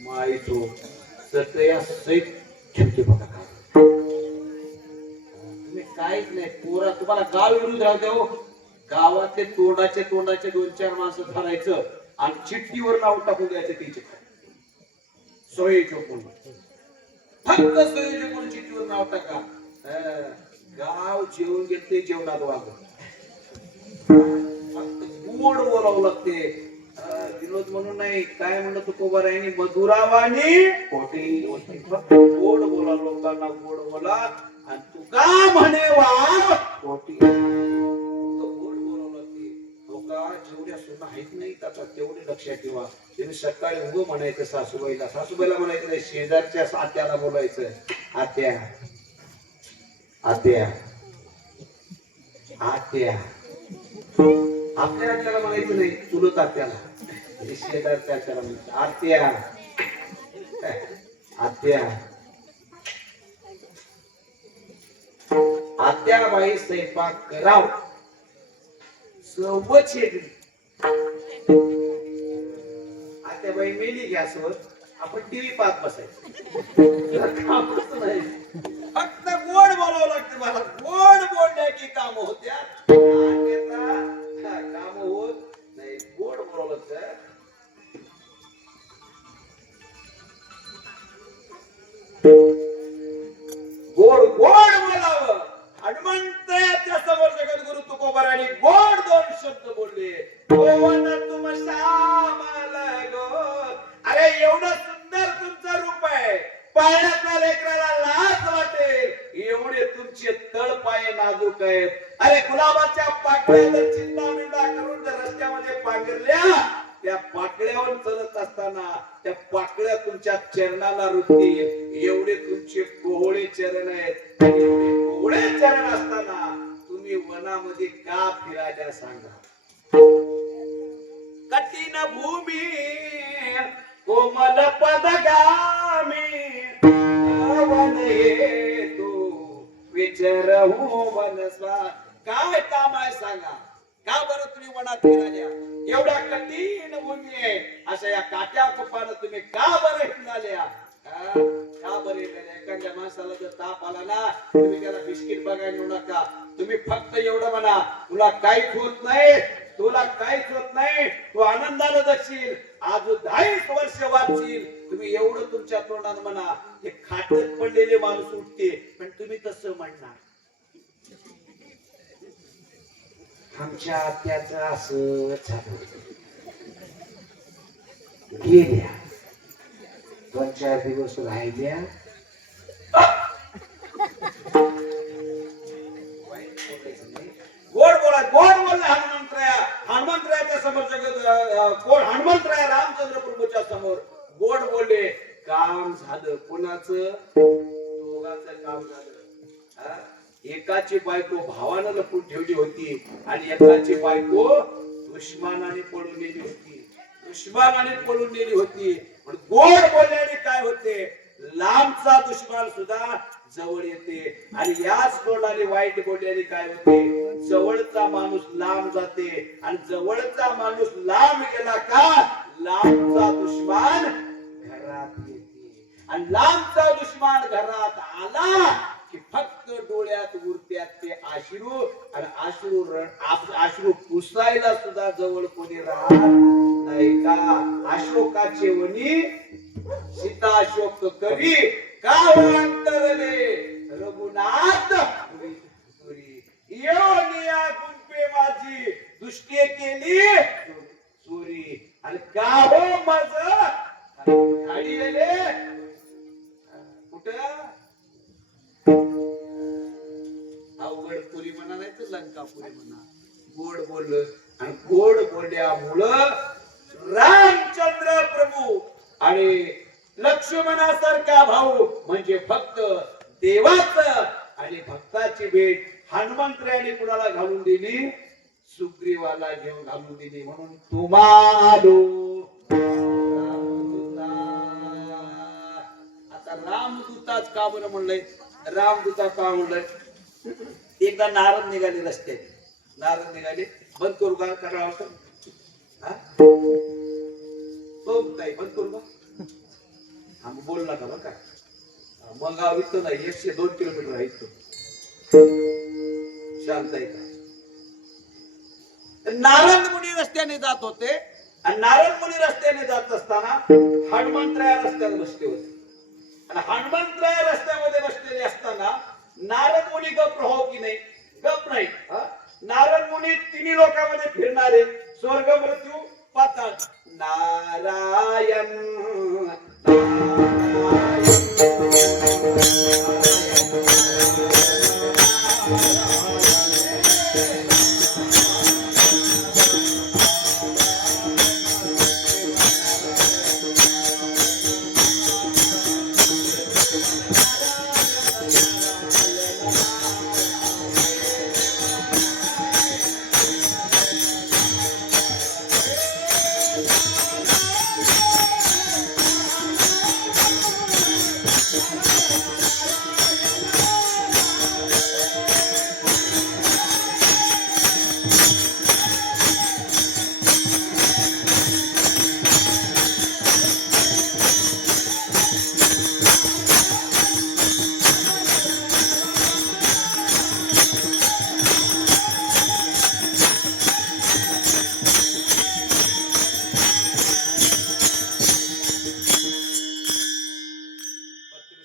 माहित हो सतया सहित ठेवते बघा. काहीच नाही. पोरा तुम्हाला गाव विरुद्ध राहते हो. गावातले तोंडाचे 2-4 माणसं धरायचं आणि चिठ्ठीवर नाव टाकून द्यायचं तिचे सोयीचे कोण फक्त सोयीचे कोण चिठ्ठीवर नाव टाका. गाव जेवून घेते जेवणात वागत फक्त गोड बोलावं लागते. विनोद म्हणून नाही काय म्हणलं तुकोबारायांनी मधुरावाणी पोटी फक्त गोड बोला लोकांना गोड बोला आणि तू का म्हणे वा पोटी गोड बोलावं लागते. लोका जेवढ्या सुना आहेत नाही त्याचा तेवढे लक्षात ठेवा. तुम्ही सकाळी उभं म्हणायचं सासूबाईला म्हणायचं नाही शेजारच्या आत्याला बोलायचं आत्या आत्या आत्या आपल्या आत्याला म्हणायचं नाही चुलत आत्याला शेजारच्या आत्याला म्हणायचं आत्या आत्या आत्याबाई स्वयंपाक कराव सोबत शेगडी आत्याबाई मेली गॅसवर आपण टीव्ही पाहत बसायचं कामच नाही. फक्त गोड बोलावं लागतं. मला गोड बोलण्याची काम होत्या काम होत नाही. गोड बोलावं लागतं. गोड गोड बोलावं. हनुमंताच्या समोर जगद्गुरु तुकोबारायांनी गोड 2 शब्द बोलले. गोवन तुम श्यामल गोड. अरे एवढं सुंदर तुमचं रूप आहे पाण्यातल्या लेकराला लाज वाटेल एवढे तुमचे तळपाय नाजूक आहेत. अरे गुलाबाच्या पाकळ्या जर चिंतामिंदा करून जर रस्त्यामध्ये पांघरल्या त्या पाकळ्यावर चलत असताना त्या पाकळ्या तुमच्या चरणाला रुततील एवढे तुमचे कोहळे चरण आहेत. एवढे कोहळे चरण असताना तुम्ही वनामध्ये का फिरायला सांगा. कठीण भूमी कोमल पदगामी वन हेतू विचरहू वनस्वा. काय काम आहे सांगा. का बरं तुम्ही वनात फिराल्या. एवढ्या कठीण भूमी आहे अशा या काट्या कुपानं तुम्ही का बरं हिंडाल्या. का बरं हिंडाल्या. एखाद्या माणसाला जर ताप आला ना तुम्ही त्याला बिस्किट बघायला नेऊ नका. तुम्ही फक्त एवढं म्हणा तुला काहीच होत नाही तुला काहीच होत नाही तू आनंदाने जगशील अजून 10 वर्ष वाचशील. तुम्ही एवढं तुमच्या तोंडाने म्हणा. ते खाटत पडलेले माणूस उठते पण तुम्ही तसं म्हणणार. आमच्या आत्याचं असं झालं गेल्या 2-4 दिवस राहिल्या गोड बोला गोड बोलले. हनुमंतरायाच्या समोर हनुमंतराया रामचंद्र प्रभूच्या समोर गोड बोलले. काम झालं. कोणाचं दोघांचं काम झालं. एकाची बायको भावानं लपून ठेवली होती आणि एकाची बायको दुश्मनाने पळून नेली होती. पण गोड बोलल्याने काय होते लांबचा दुश्मन सुद्धा जवळ येते आणि याच तोंडाने वाईट बोलल्याने काय होते जवळचा माणूस लांब जाते आणि जवळचा माणूस लांब गेला का लांबचा दुश्मन घरात येते आणि लांबचा दुश्मन घरात आला की फक्त डोळ्यात उरत्यात ते अश्रू आणि अश्रू पुसायला सुद्धा जवळ कोणी राहत नाही का. अशोकाचे वनी सीता अशोक कवी का अंतरले रघुनाथ येऊनिया गुंपे माझी दुष्टे केली चोरी आणि का हो माझ गाडी गेले कुठं अवघड पुरी म्हणा नाही तर लंकापुरी म्हणा. गोड बोललं आणि गोड बोलल्यामुळं रामचंद्र प्रभू आणि लक्ष्मणासारखा भाऊ म्हणजे फक्त देवाचं आणि भक्ताची भेट हनुमंतरायाने कुणाला घालून दिली सुग्रीवाला घेऊन घालून दिली. म्हणून तुम्हालो आता रामदूताच का बरं म्हणलंय. रामदूता का म्हणलंय. एकदा नारद निघाले रस्त्यात बंद करू का करावं बंद करू का हा बोल नका बरं का मग इथं नाही 102 किलोमीटर आहे इथं शांत आहे का? नारद मुनी रस्त्याने जात होते आणि नारद मुनी रस्त्याने जात असताना हनुमंतराय रस्त्यावर बसले होते आणि हनुमंतराय रस्त्यामध्ये बसलेले असताना नारद मुनी गप राहो की नाही? गप नाही. नारद मुनी तिन्ही लोकांमध्ये फिरणारे, स्वर्ग मृत्यू पाताळ. नारायण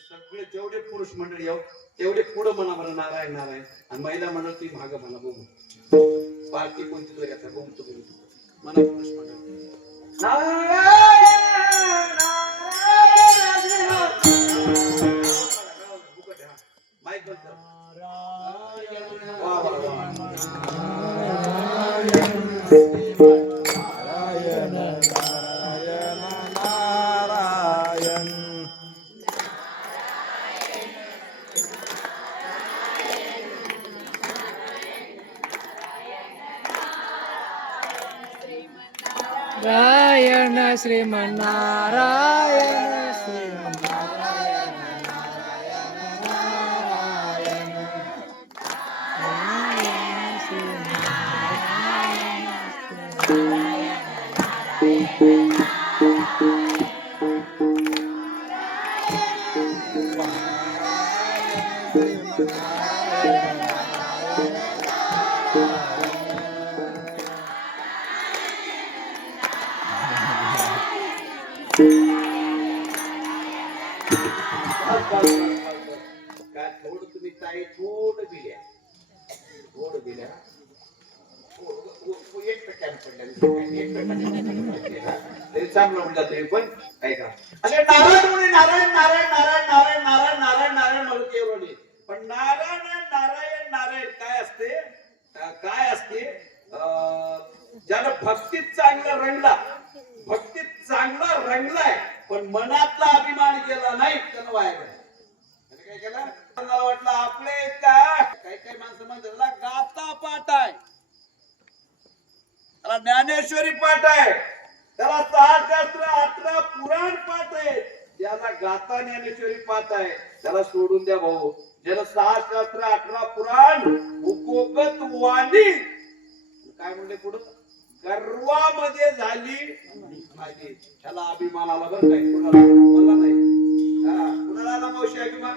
सगळे जेवढे पुरुष मंडळी आहो तेवढे पुढे म्हणा म्हणा नारायण नारायण आणि महिला म्हणा ती माग म्हणा बघू पार्टी कोणती तरी आता बघतो म्हणा पुरुष मंडळी माईक बंद कर. वा, वा, वा. नारायण श्रीमन्नारायण श्रीमन्नारायण नारायण नारायण नारायण श्रीमन्नारायण काय थोडं तुम्ही ताई थोडं दिल्या एक टक्क्याने पडल्या तरी चांगलं म्हणतात तरी पण ऐका अरे नारायण मुनी नारायण नारायण नारायण नारायण नारायण नारायण नारायण म्हणून केवढे पण नारायण नारायण नारायण काय असते ज्याला भक्तीत चांगला रंगलाय पण मनातला अभिमान केला नाही त्यानं वाया गेला. काय केलं? मला वाटलं आपले काही माणसं म्हणतात गाता पाठ आहे, त्याला ज्ञानेश्वरी पाठ आहे, त्याला 6 शास्त्र 18 पुराण पाठ आहे. ज्याला गाता ज्ञानेश्वरी पाठ आहे त्याला सोडून द्या भाऊ. ज्याला 6 शास्त्र 18 पुराण उकोगत वाणी काय म्हणले पुढं गर्वामध्ये झाली माझी त्याला अभिमान आला बरं काय कुणाला मला नाही. कुणाला आला मावशी अभिमान?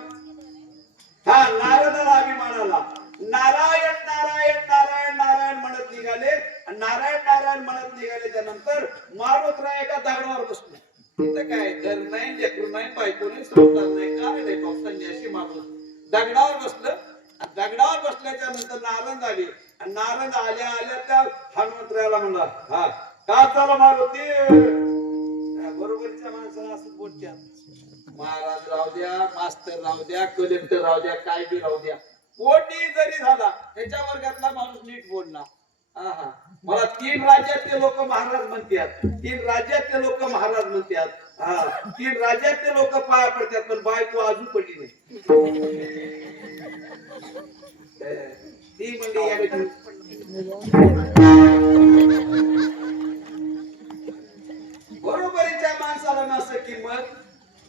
नारदाला अभिमान आला. नारायण नारायण नारायण नारायण म्हणत निघाले. नारायण नारायण म्हणत निघाल्याच्या नंतर मारुतराय एका दगडावर बसले. तिथं काय घर नाही, लेकरू नाही, बायको नाही, संसार नाही, काय नाही, फक्त संन्यासी माणूस दगडावर बसलं. दगडावर बसल्याच्या नंतर नारद आले आणि नारद आल्या त्या हनुमंतरायाला म्हणला का चाला मारुती बरोबरच्या माणसाला असं बोलत्या महाराज राहू द्या, मास्तर राहू द्या, कलेक्टर राहू द्या, काय बी राहू द्या, कोणी जरी झाला त्याच्या वर्गातला माणूस नीट बोलला. मला 3 राज्यातले लोक महाराज म्हणतात, 3 राज्यातले लोक महाराज म्हणतात, 3 राज्यातले लोक पाया पडतात पण बायको अजून पडली नाही. ती म्हणजे बरोबरीच्या माणसाला नसं किंमत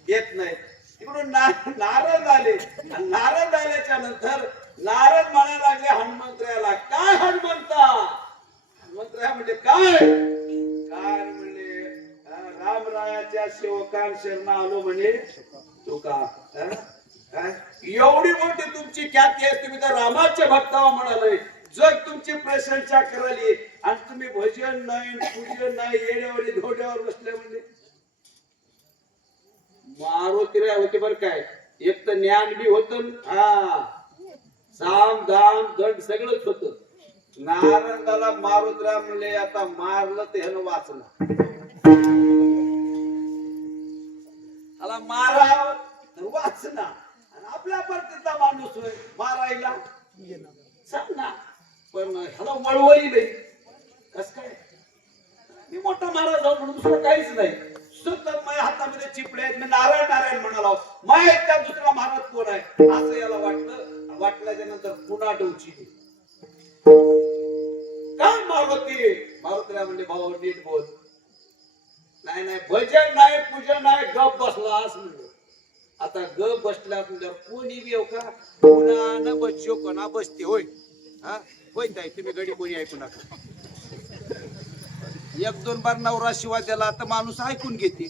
येत नाही. तिकडून नारद आले आणि नारद आल्याच्या नंतर नारद म्हणायला लागले हनुमंतरायाला काय हनुमंता? हनुमंतराय म्हणजे काय म्हणले रामरायाच्या सेवकां शरण आलो म्हणे तुका. एवढी मोठी तुमची तुमची ख्याती आहे, तुम्ही तर रामाच्या भक्तावा म्हणाले, जग तुमची प्रशंसा कराली आणि तुम्ही भजन नाही पूजन नाही येण्यावर धोड्यावर बसले म्हणजे मारुतीला होते बर काय. एक तर ज्ञान बी होत, हा साम दाम दंड सगळंच होत. नारंगाला मारुतीला म्हणले आता मारलं ते ह्यानं वाचलं, ह्याला मारा तर वाचना. आणि आपल्या परतीचा माणूस होय मारायला सांग ना, पण ह्याला वळवळी नाही. कस काय मी मोठा महाराज आहो म्हणून दुसरं काहीच नाही. सतत माझ्या हातामध्ये चिपडे आहेत, मी नारायण नारायण म्हणाला, माहित का दुसरा महाराज कोण आहे असं याला वाटलं. वाटल्याच्या नंतर पुन्हा डोची काय मारुती. मारुतीला म्हणजे भाऊ नीट बोल. नाही नाही भजन नाही पूजन नाही गप बसला असं म्हणलं. आता गप बसला म्हणजे कोणी बी येऊ का पुन्हा न बसो कोणा बसते होय. हा होय ताई तुम्ही गडी कोणी ऐकू नका. एक दोन बार नवरा शिवाय त्याला आता माणूस ऐकून घेते.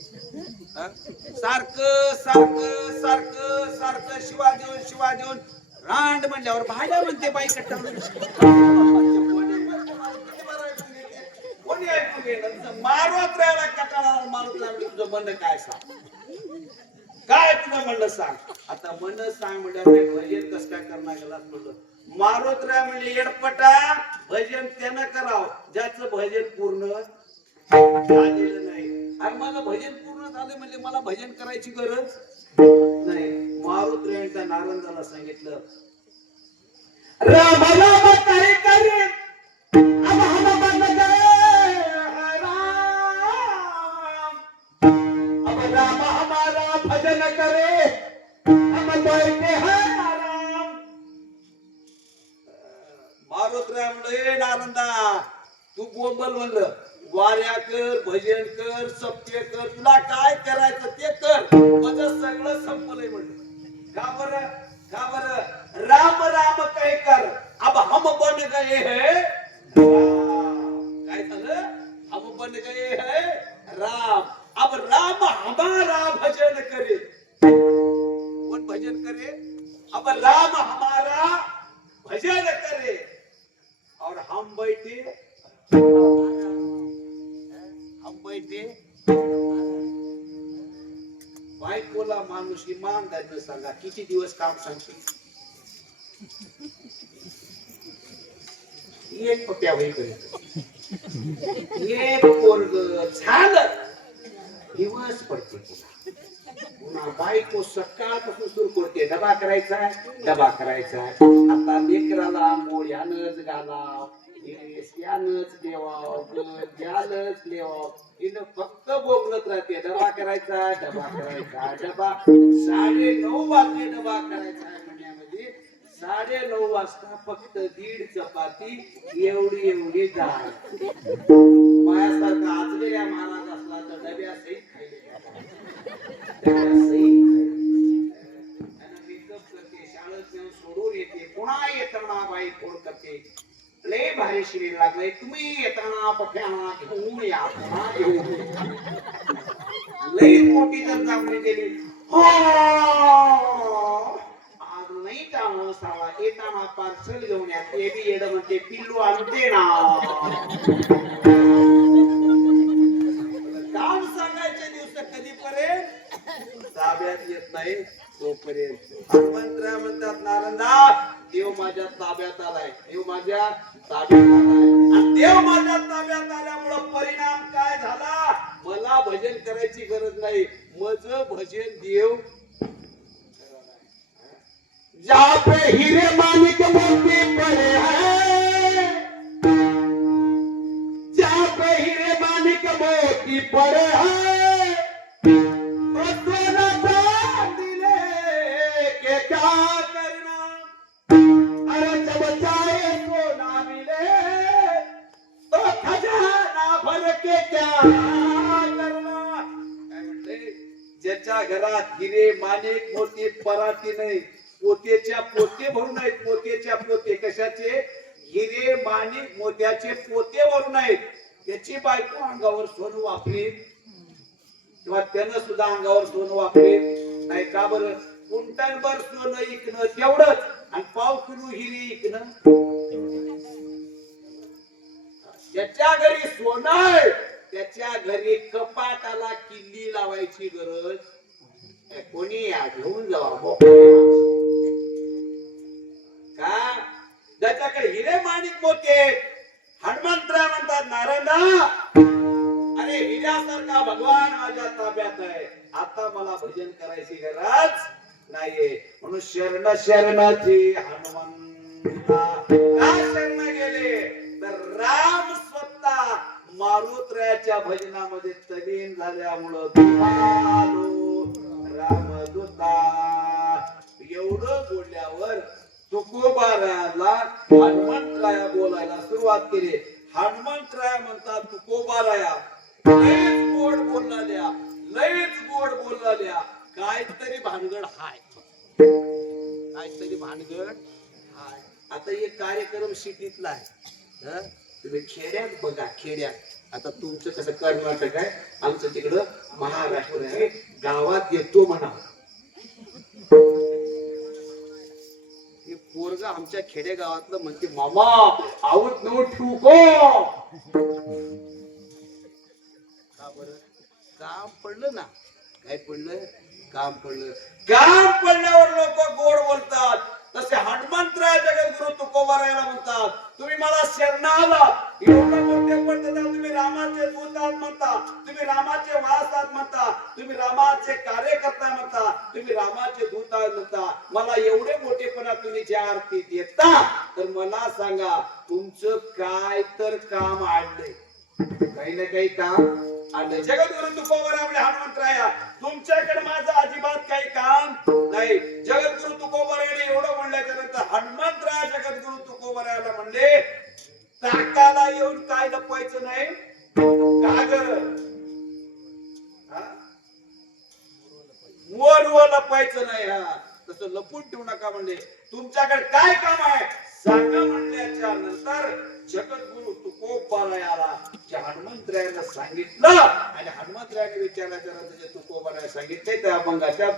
सारखं सारखं सारखं सारखं शिवा देऊन रांड म्हणल्यावर भाड्या म्हणते बाई कट्टा कोणी ऐकून घेणार. मारवत राहायला कटाळा माणूस लागले. तुझं म्हणणं काय सांग, काय तुझं म्हणणं सांग. आता म्हणणं सांग म्हणजे भजन कस काय करणार गेला म्हणलं. मारुत राय म्हणजे येडपटा भजन त्यानं करावं ज्याचं भजन पूर्ण झालेलं नाही. आणि माझं भजन पूर्ण झालं म्हणजे मला भजन करायची गरज नाही. मारुत राय त्या नारंगाला सांगितलं, राम राम काय करे राम हमारा भजन करे हम बैठे हैं आराम. मारुतराय म्हणलं नारंदा तू बोंबल म्हणलं वाऱ्या कर भजन कर सत्य कर तुला काय करायचं ते कर माझं सगळं संपलंय म्हणलं. का बरं राम राम काय कर अब हम बन गए हैं काय झालं हम बन गए हैं राम. अब राम हमारा भजन करे. कौन भजन करे. अब राम हमारा भजन करे और हम बैठे बायकोला माणूस इमानदारीने सांगा किती दिवस काम सांगते. एक पप्या वही एक पोरग झालं दिवस पडते. पुन्हा बायको सकाळपासून सुरू करते डबा करायचा डबा करायचा. आता लेकराला मोड यानच घालाव यानच देवाव द्यालच लेवाव हिनं फक्त बोलत राहते. डबा करायचा डबा करायचा डबा 9:30 वाजले डबा करायचा म्हणण्यामध्ये 9:30 वाजता फक्त 1.5 चपाती एवढी डाळ. माझ्यासारखा आजलेल्या महाराज असला तर डब्या सहित शाळेत नेऊन सोडून येते. पुन्हा येताना बाई फोन करते लय भारी शिरीर लागले तुम्ही येताना पठ्याना घेऊन या पुन्हा घेऊन. लय मोठी जर जांभळी गेली आज नाही जाणं सावा येताना पार्सल घेऊन या. ते बी येड म्हणते पिल्लू आणते ना. काम सांगायचे दिवस कधीपर्यंत ताब्यात येत नाही तोपर्यंत. हनुमंतराय म्हणतात नारंगा देव माझ्या ताब्यात आलाय देव माझ्या ताब्यात आलाय. आणि देव माझ्या ताब्यात आल्यामुळे परिणाम काय झाला मला भजन करायची गरज नाही. माझं भजन देव जहाँ पे हीरे माणिक मोती पड़े हैं जहाँ पे हीरे माणिक मोती पड़े हैं तो सोना चांदी लेके क्या करना. अरे जब चाहे सोना मिले तो खजाना भर के क्या करना. काय म्हणते ज्याच्या घरात हिरे माणिक मोती पराती नाही पोतेच्या पोते भरून आहेत. पोतेच्या पोते कशाचे हिरे माणिक मोत्याचे पोते भरून आहेत. त्याची बायको अंगावर सोनं वापरी किंवा त्यानं सुद्धा अंगावर सोनं वापरी नाही का बरं. कुंटलभर सोनं इकणं तेवढंच आणि पाव किलो हिरे इकणं. ज्याच्या घरी सोनं आहे त्याच्या घरी कपाटाला किल्ली लावायची गरज कोणी या घेऊन जावा का. ज्याच्याकडे हिरे माणिक मोते हनुमंतराय म्हणतात नारायणा अरे हिऱ्यासारखा भगवान माझ्या ताब्यात आहे, आता मला भजन करायची गरज नाहीये. म्हणून शरण शरणाची हनुमंता का शरण गेले तर राम स्वतः मारुत्रायाच्या भजनामध्ये तलीन झाल्यामुळं तुमालो रामदूता. एवढं बोलल्यावर तुकोबारायाला हनुमंतराया बोलायला सुरुवात केली. हनुमंतराया म्हणतात तुकोबाराया लयच गोड बोललाल्या, लयच गोड बोललाल्या, काहीतरी भानगड हाय, काहीतरी भानगड हाय. आता एक कार्यक्रम सिटीतला आहे, तुम्ही खेड्यात बघा, खेड्यात आता तुमचं कसं कर्नाटक आहे, आमचं तिकडं महाराष्ट्र आहे, गावात येतो म्हणा. हे पोरग आमच्या खेडेगावातलं म्हणते मामा आवत नो ठुको. का बरं? काम पडलं ना. काय पडलं? काम पडलं. काम पडल्यावर लोक गोड बोलतात. तसे हनुमंतराय जगद्गुरु तुकोबारायाला म्हणतात तुम्ही मला शरण आला, एवढं मोठे पडते तुम्ही रामाचे दूत आहात म्हणता, तुम्ही रामाचे वास आहात म्हणता, तुम्ही रामाचे कार्यकर्ता म्हणता, तुम्ही रामाचे दूत आहात म्हणता, मला एवढे मोठेपणा तुम्ही ज्या अर्थीत येता तर मला सांगा तुमचं काय तर काम आणलंय, काही ना काही काम आणलंय. जगद्गुरु तुकोबाराय म्हणजे हनुमंतराया तुमच्याकडे माझं अजिबात काही काम नाही. जगद्गुरु तुकोबारायाने एवढं म्हणल्याच्या नंतर हनुमंतराय जगद्गुरु तुकोबारायाला म्हणले ताकाला येऊन काय लपवायचं नाही का ग, वर लपवायचं नाही. हा तसं लपून ठेवू नका म्हणले. तुमच्याकडे काय काम आहे सांगा म्हणल्याच्या नंतर जगद्गुरु तुकोबारायाला हनुमंतरायाला सांगितलं आणि हनुमंतरायाने विचारल्याच्या नंतर तुकोबाराया सांगितले त्या अभंगाच्या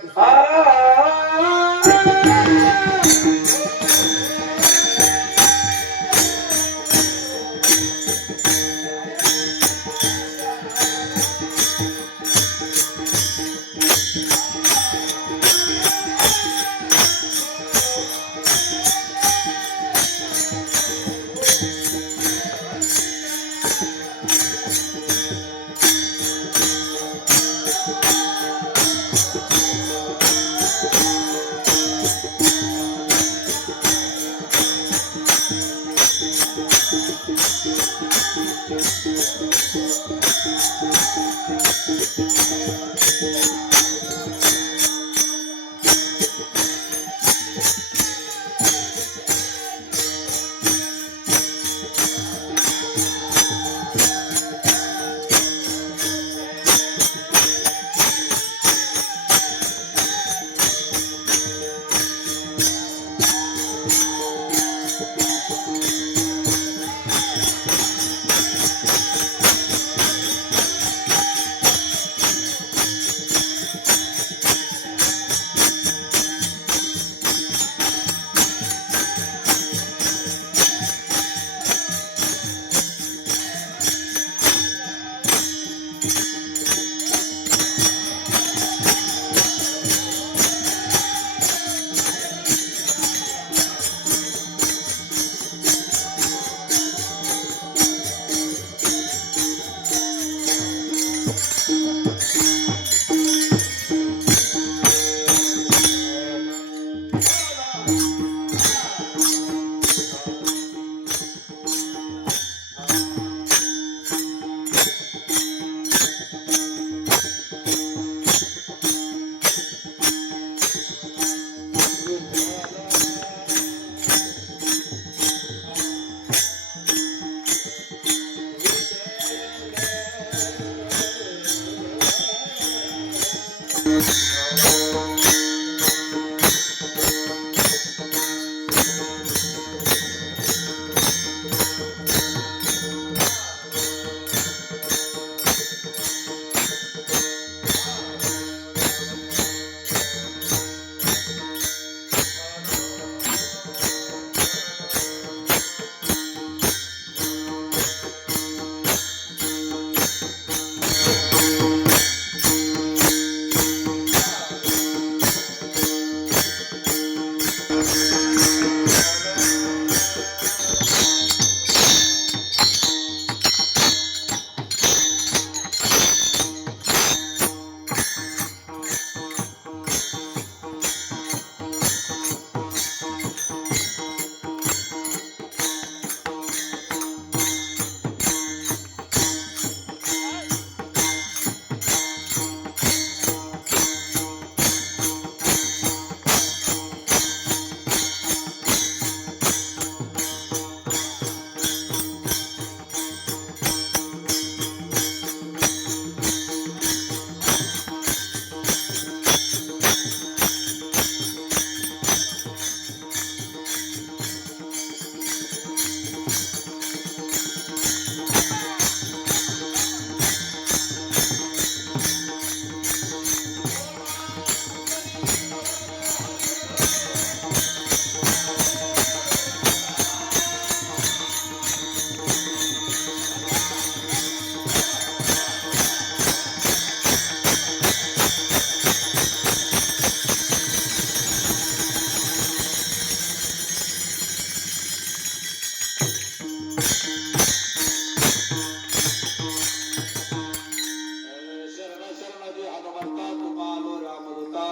शरण शरणाजी हनुमंता तुम्हालो रामदूता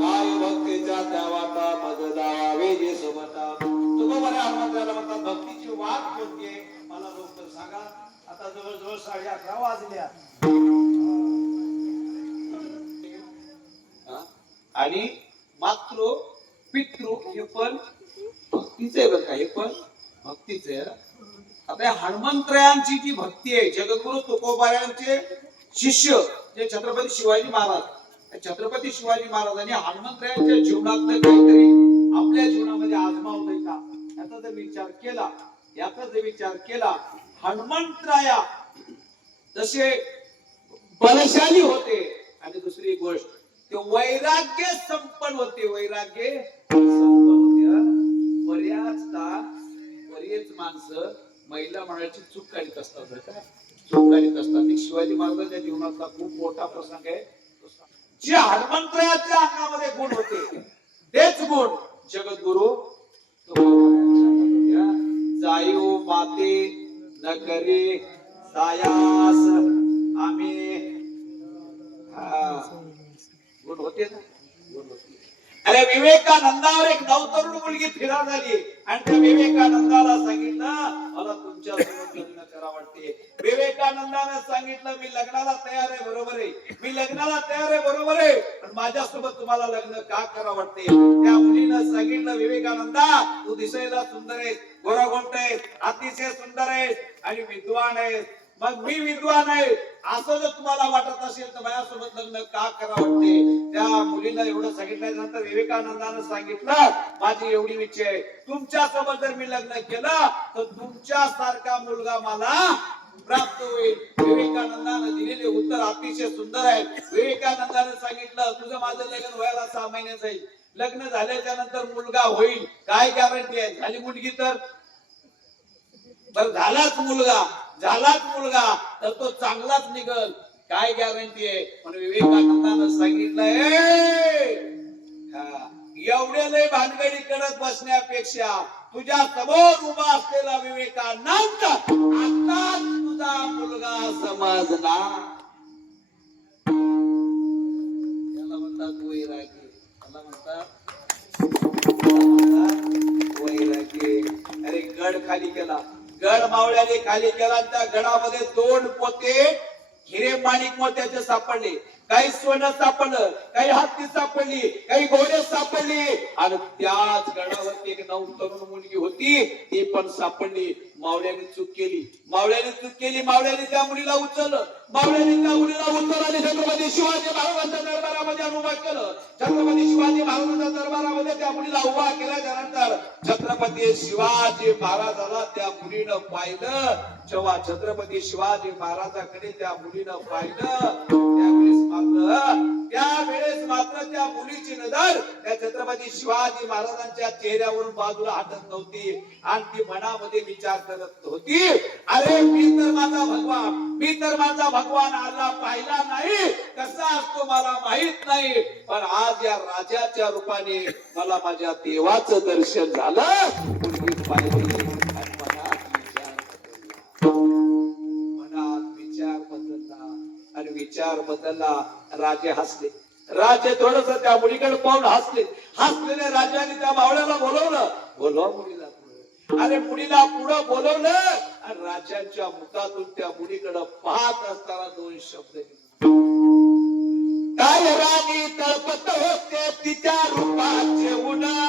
काय भक्तीच्या त्या वाटा मग जावे जे सुमता. तुकोबाने हनुमंताला म्हणतात भक्तीची वाट कोणती आहे मला लवकर सांगा. आता जवळजवळ 11:30 वाजल्या. आणि मातृ पितृ हे पण भक्तीच आहे बरं का. हे पण भक्तीच आहे. आता या हनुमंतरायांची जी भक्ती आहे जगद्गुरु तुकोबारायांचे शिष्य जे छत्रपती शिवाजी महाराज छत्रपती शिवाजी महाराजांनी हनुमंतरायांच्या जीवनातलं काहीतरी आपल्या जीवनामध्ये आजमावलंय का याचा जर विचार केला हनुमंतराया जसे बलशाली होते आणि दुसरी गोष्ट ते वैराग्य संपन्न होते. बरेच माणसं महिला म्हणायची चूक काढीत असतात बरं का. चूक काढीत असतात. शिवाजी महाराजांच्या जीवनातला खूप मोठा प्रसंग आहे. जे हनुमंतरायाच्या अंगामध्ये गुण होते तेच गुण जगद्गुरु जायो माते न करे सायास आम्ही गुण होते ना. गुण होते. अरे विवेकानंदावर एक नवतरुण मुलगी फिरा झाली आणि त्या विवेकानंदाला सांगितलं मला तुमच्यासोबत लग्न करा वाटते. विवेकानंदाने सांगितलं मी लग्नाला तयार आहे बरोबर आहे पण माझ्यासोबत तुम्हाला लग्न का करा वाटते. त्या मुलीनं सांगितलं विवेकानंदा तू दिसायला सुंदर आहेस गोरागोंट आहेस अतिशय सुंदर आहेस आणि विद्वान आहेस. मग मी विद्वान आहे असं जर तुम्हाला वाटत असेल तर माझ्यासोबत लग्न का करा वाटते. त्या मुलीला एवढं सांगितल्यानंतर विवेकानंदानं सांगितलं माझी एवढी इच्छा आहे तुमच्या सोबत जर मी लग्न केलं तर तुमच्या सारखा मुलगा मला प्राप्त होईल. विवेकानंदानं दिलेले उत्तर अतिशय सुंदर आहे. विवेकानंदानं सांगितलं तुझं माझं लग्न व्हायला 6 महिने जाईल. लग्न झाल्याच्या नंतर मुलगा होईल काय गॅरंटी आहे. झाली मुलगी तर झालाच मुलगा तर तो चांगलाच निघल काय गॅरंटी आहे. म्हणून विवेकानंदानं सांगितलंय एवढे लय भानगडी करत बसण्यापेक्षा तुझ्या समोर उभा असलेला विवेकानंद आता तुझा मुलगा समजला. त्याला म्हणतात वैराग्य. त्याला म्हणतात वैराग्य. अरे गड खाली केला गड मावळ्याने खाली केला. त्या गडामध्ये 2 पोते हिरे माणिक मोत्याचे सापडले. काही सोनं सापडलं काही हत्ती सापडली काही घोडे सापडली आणि त्याच गडावरती एक नवतरुण मुलगी होती ती पण सापडली. मावळ्याने चूक केली मावळ्याने त्या मुलीला उचललं. आणि छत्रपती शिवाजी महाराजांच्या दरबारामध्ये उभा केलं. छत्रपती शिवाजी महाराजांच्या दरबारामध्ये त्या मुलीला उभा केल्याच्या नंतर छत्रपती शिवाजी महाराजाला त्या मुलीनं पाहिलं. जेव्हा छत्रपती शिवाजी महाराजांकडे त्या मुलीनं पाहिलं त्यावेळेस मात्र त्या मुलीची नजर त्या छत्रपती शिवाजी महाराजांच्या चेहऱ्यावरून बाजूला हटत नव्हती आणि ती मनामध्ये विचार करत होती अरे मी तर माझा भगवान आला पाहिला नाही कसा असतो मला माहित नाही पण आज या राजाच्या रूपाने मला माझ्या देवाचं दर्शन झालं. मुलगी पाहिली आणि मनात विचार बदलला आणि विचार बदलला. राजे हसले. राजे थोडस त्या मुलीकडे पाहून हसलेल्या राजाने त्या मावळ्याला बोलव मुलीला अरे मुलीला पुढं बोलवलं आणि राजांच्या मुखातून त्या मुलीकडे पाहत असताना 2 शब्द काय राणी तळपत होते तिच्या रूपाचे उन्हा.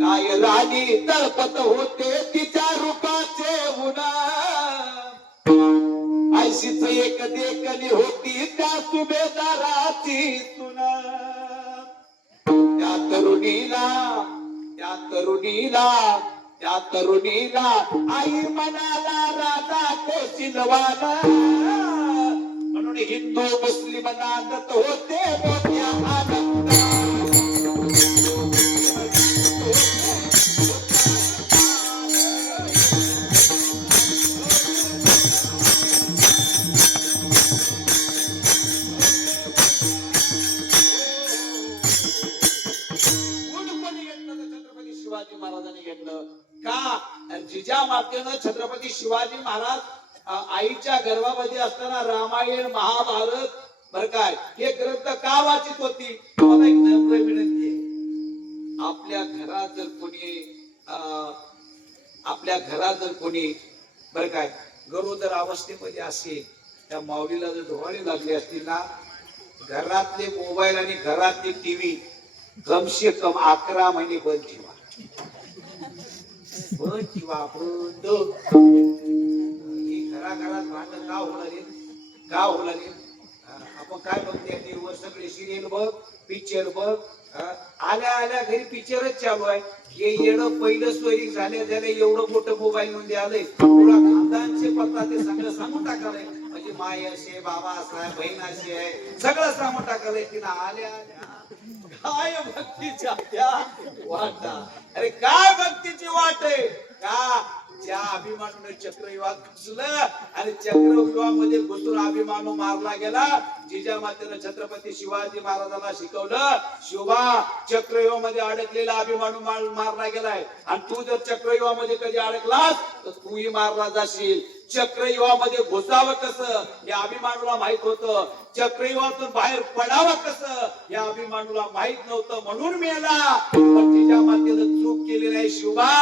काय राणी तळपत होते तिच्या रूपाचे उन्हा. ऐशीच एक देखणी होती त्या सुभेदाराची सुना. त्या तरुणीला आई म्हणाला राजा कोशिलवाला. म्हणून हिंदू मुस्लिम नांदत होते मोठ्या आनंद. शिवाजी महाराजांनी घेतलं का जिजा मातेनं छत्रपती शिवाजी महाराज आईच्या गर्भामध्ये असताना रामायण महाभारत बर काय हे ग्रंथ का वाचित होती? मला एक नम्र विनंती आहे, आपल्या घरात जर कोणी बर काय गरोदर अवस्थेमध्ये असेल, त्या माऊलीला जर डोहाळे लागले असतील ना, घरातले मोबाईल आणि घरातली टीव्ही कमसे कम 11 महिने बंद ठेवा. बंद. ही घराघरात भांडण का होणार आहे? आपण काय बघते टीव्हीवर सगळे सिरियल बघ, पिक्चर बघ. आल्या घरी पिक्चरच चालू आहे. हे येणं पहिलं सोयी झाल्या एवढं मोठं मोबाईल मध्ये आलंय, पुरा खानदानचे पत्ता ते सगळं सांगून टाकालंय. म्हणजे माय असे, बाबा असा, बहीण अशी आहे, सगळं सांगून टाकालंय. तिला आल्या काय भक्तीच्या त्या वाटा. अरे काय भक्तीची वाट आहे का? ज्या अभिमानाने चक्रव्यूहात घुसलं आणि चक्रव्यूहामध्ये घुसून अभिमानू मारला गेला. जिजामातेनं छत्रपती शिवाजी महाराजांना शिकवलं, शिवा चक्रव्यूहामध्ये अडकलेला अभिमानू मारला गेलाय आणि तू जर चक्रव्यूहामध्ये कधी अडकलास तर तूही मारला जाशील. चक्रव्यूहामध्ये घुसावं कसं या अभिमानूला माहित होतं, चक्रव्यूहातून बाहेर पडावं कसं या अभिमानूला माहित नव्हतं, म्हणून मेला. पण जिजामातेनं चूक केली नाही शिवा.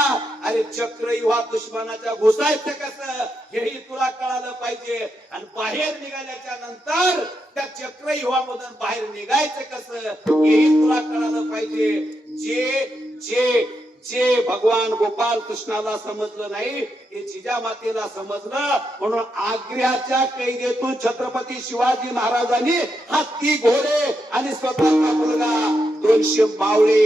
अरे चक्रव्यूहात दुश्मनाच्या घुसायचं कसं हेही तुला कळालं पाहिजे. आणि बाहेर निघाल्याच्या नंतर त्या चक्रव्यूहामधून बाहेर निघायचं कसं हेही तुला कळालं पाहिजे. जे भगवान गोपाल कृष्णाला समजलं नाही हे जिजामातेला समजलं. म्हणून आग्र्याच्या कैदेतून छत्रपती शिवाजी महाराजांनी हत्ती, घोडे आणि स्वतःचा मुलगा 200 मावळे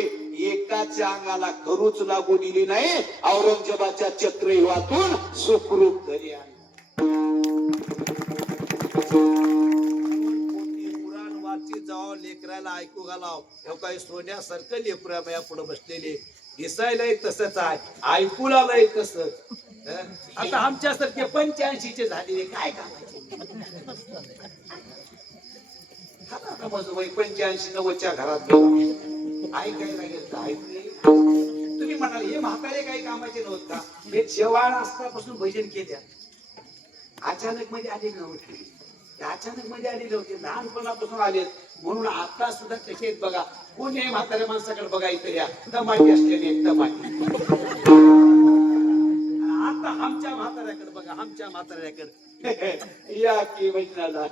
एकाच्या अंगाला करूच लागू दिली नाही. औरंगजेबाच्या चक्रव्यूहातून सुखरूप घरी आणलं. पुराण वाचित जावं, लेकराला ऐकू घालाव. काही सोन्यासारखं लेकरा माझ्या पुढे बसलेले, दिसायलाही तसंच आहे, ऐकूलाही तसंच. आता आमच्यासारखे 85चे झालेले काय कामाचे? 85-90च्या घरात ऐकायला गेलं ऐकले. तुम्ही म्हणाल हे म्हातारे काही कामाचे नव्हत का? हे शेवाळ असतापासून भजन केल्या अचानक मध्ये आले नव्हते, अचानक मध्ये आले नव्हते, लहानपणापासून आले. म्हणून आता सुद्धा कसे बघा, कोणी म्हाताऱ्या माणसाकडे बघायचं या टमाटी असलेले टमाटी. आता आमच्या म्हाताऱ्याकडे बघा, आमच्या म्हाताऱ्याकडे या की वैजनाला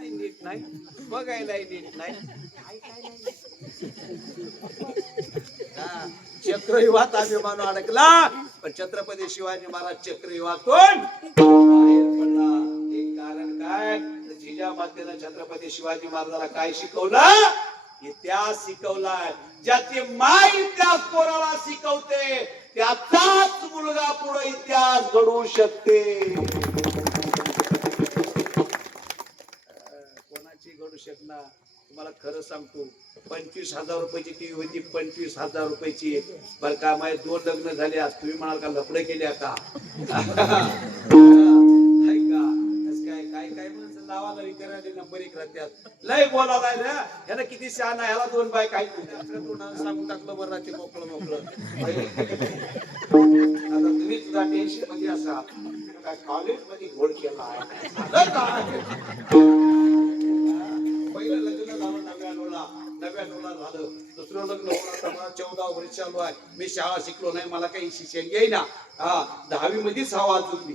नीट नाही, बघायला नीट नाही. चक्रव्यूहात अभिमान अडकला, पण छत्रपती शिवाजी महाराज चक्रव्यूहातून बाहेर पडला. एक कारण काय? जिजामातेनं छत्रपती शिवाजी महाराजाला काय शिकवलं? इतिहास शिकवलाय. ज्याची माय इतिहास पोराला शिकवते त्याचाच मुलगा पुढे इतिहास घडवू शकते. कोणाची घडू शकणार? तुम्हाला खरं सांगतो, 25,000 रुपयाची टीव्ही होती, 25,000 रुपयाची. बरं का, माझे 2 लग्न झाले. आज तुम्ही म्हणाल का लफडे केले आता? काय म्हणून नावाला विचारायला नंबर 1 राहत्यात. लय बोलायला रे, ह्याला किती शहाणा, ह्याला 2 बाय काय सांगून टाकलं. बरं राहते मोकळं. आता तुम्ही सुद्धा टेन्शन मध्ये असा काय कॉलेज मध्ये घोड केला आहे. पहिलं लग्न झालं 99ला झालं. दुसरं लग्न होणार मला 14 वर्ष चालू आहे. मी शाळा शिकलो नाही, मला काही शिक्षण येईना. 10वी मध्येच हवा चुकली,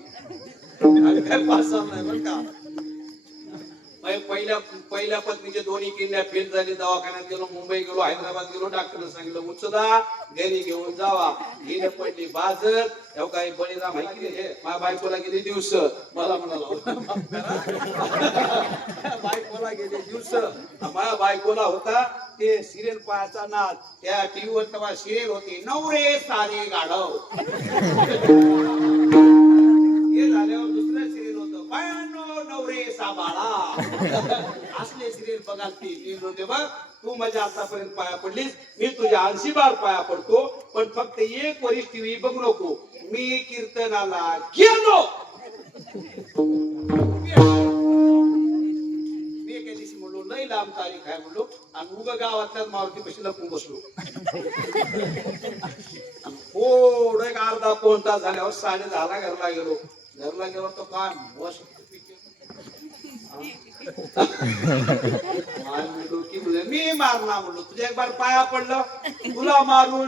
काय पास झाला नाही बरं का. पहिल्या पत्नीचे 2 किडन्या फेल झाले. दवाखान्यात गेलो, मुंबई गेलो, हैदराबाद गेलो. डॉक्टरने सांगितलं उचला, घरी घेऊन जावा. हिने पडली बाजर. काही बळीराम माहिती हे माझ्या बायकोला गेले दिवस. मला म्हणाला बायकोला गेले दिवस. माझ्या बायकोला होता ते सिरियल पाहायचा नाद. त्या टीव्हीवर तेव्हा सिरियल होती, नवरे सारे गाढव. हे झाल्यावर दुसरं सिरियल होतं, बायानो नवरे साबाळा. असले सिरियल बघाल ती होते. बघ, तू माझ्या आतापर्यंत पाया पडलीस, मी तुझ्या 80 बार पाया पडतो. पण फक्त एक वरीस टीव्ही बघू नको. मी कीर्तनाला गेलो. मी एका दिवशी म्हणलो लय लांब तारीख आहे म्हणलो आणि उग गावातल्या मारुती पशी लपून बसलो. थोडं एक अर्धा पाऊण तास झाल्यावर 10:30 घरला गेलो. घरला गेलो तर काय मस्त मी मारणार म्हणलो. तुझ्या एक बार पाया पडलं तुला मारून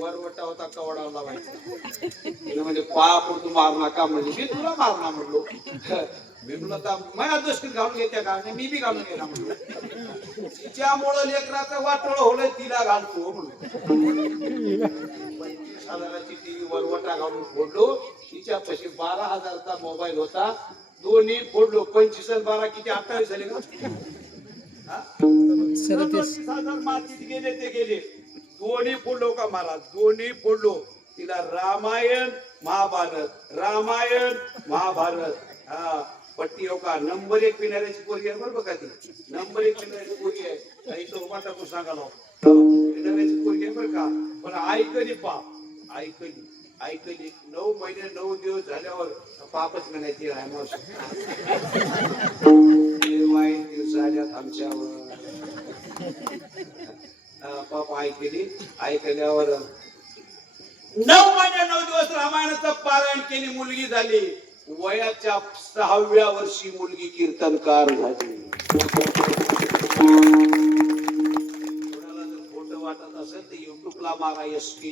वरवटा होता कवडा लावायचा म्हणजे पाया पडतो मारू नका म्हणजे मी तुला मारणार म्हणलो. मी म्हणलं तर माझ्या दृष्टीत घालून घेत्या का मी बी घालून घेणार म्हणलो. तिच्यामुळं लेकराचं वाटोळ होलं तिला घालतो म्हणून 25,000ची टीव्ही वरवटा घालून फोडलो. तिच्यापाशी 12,000चा मोबाईल होता. दोन्ही फोडलो. 25 आणि 12 किती 28 झाले का? 37,000 मातीत गेले ते गेले. दोन्ही फोडलो का महाराज दोन्ही फोडलो. तिला रामायण महाभारत हा पट्टी हो का नंबर 1 पिणाऱ्याची पोरगी आहे बरोबर का ती नंबर 1 पिणाऱ्याची पोरगी आहे. काही तो टाकून सांगायला पिणाऱ्याची पोरगी आहे बरं का. पण ऐकली पाप ऐकली 9 महिने 9 दिवस झाल्यावर पापच म्हणायची वाईट दिवस आल्यात आमच्यावर. पाप ऐकल्यावर 9 महिने 9 दिवस रामायणाचं पारायण केली. मुलगी झाली. वयाच्या 6व्या वर्षी मुलगी कीर्तनकार झाली. कोणाला जर खोटं वाटत असेल तर युट्यूबला मारा SP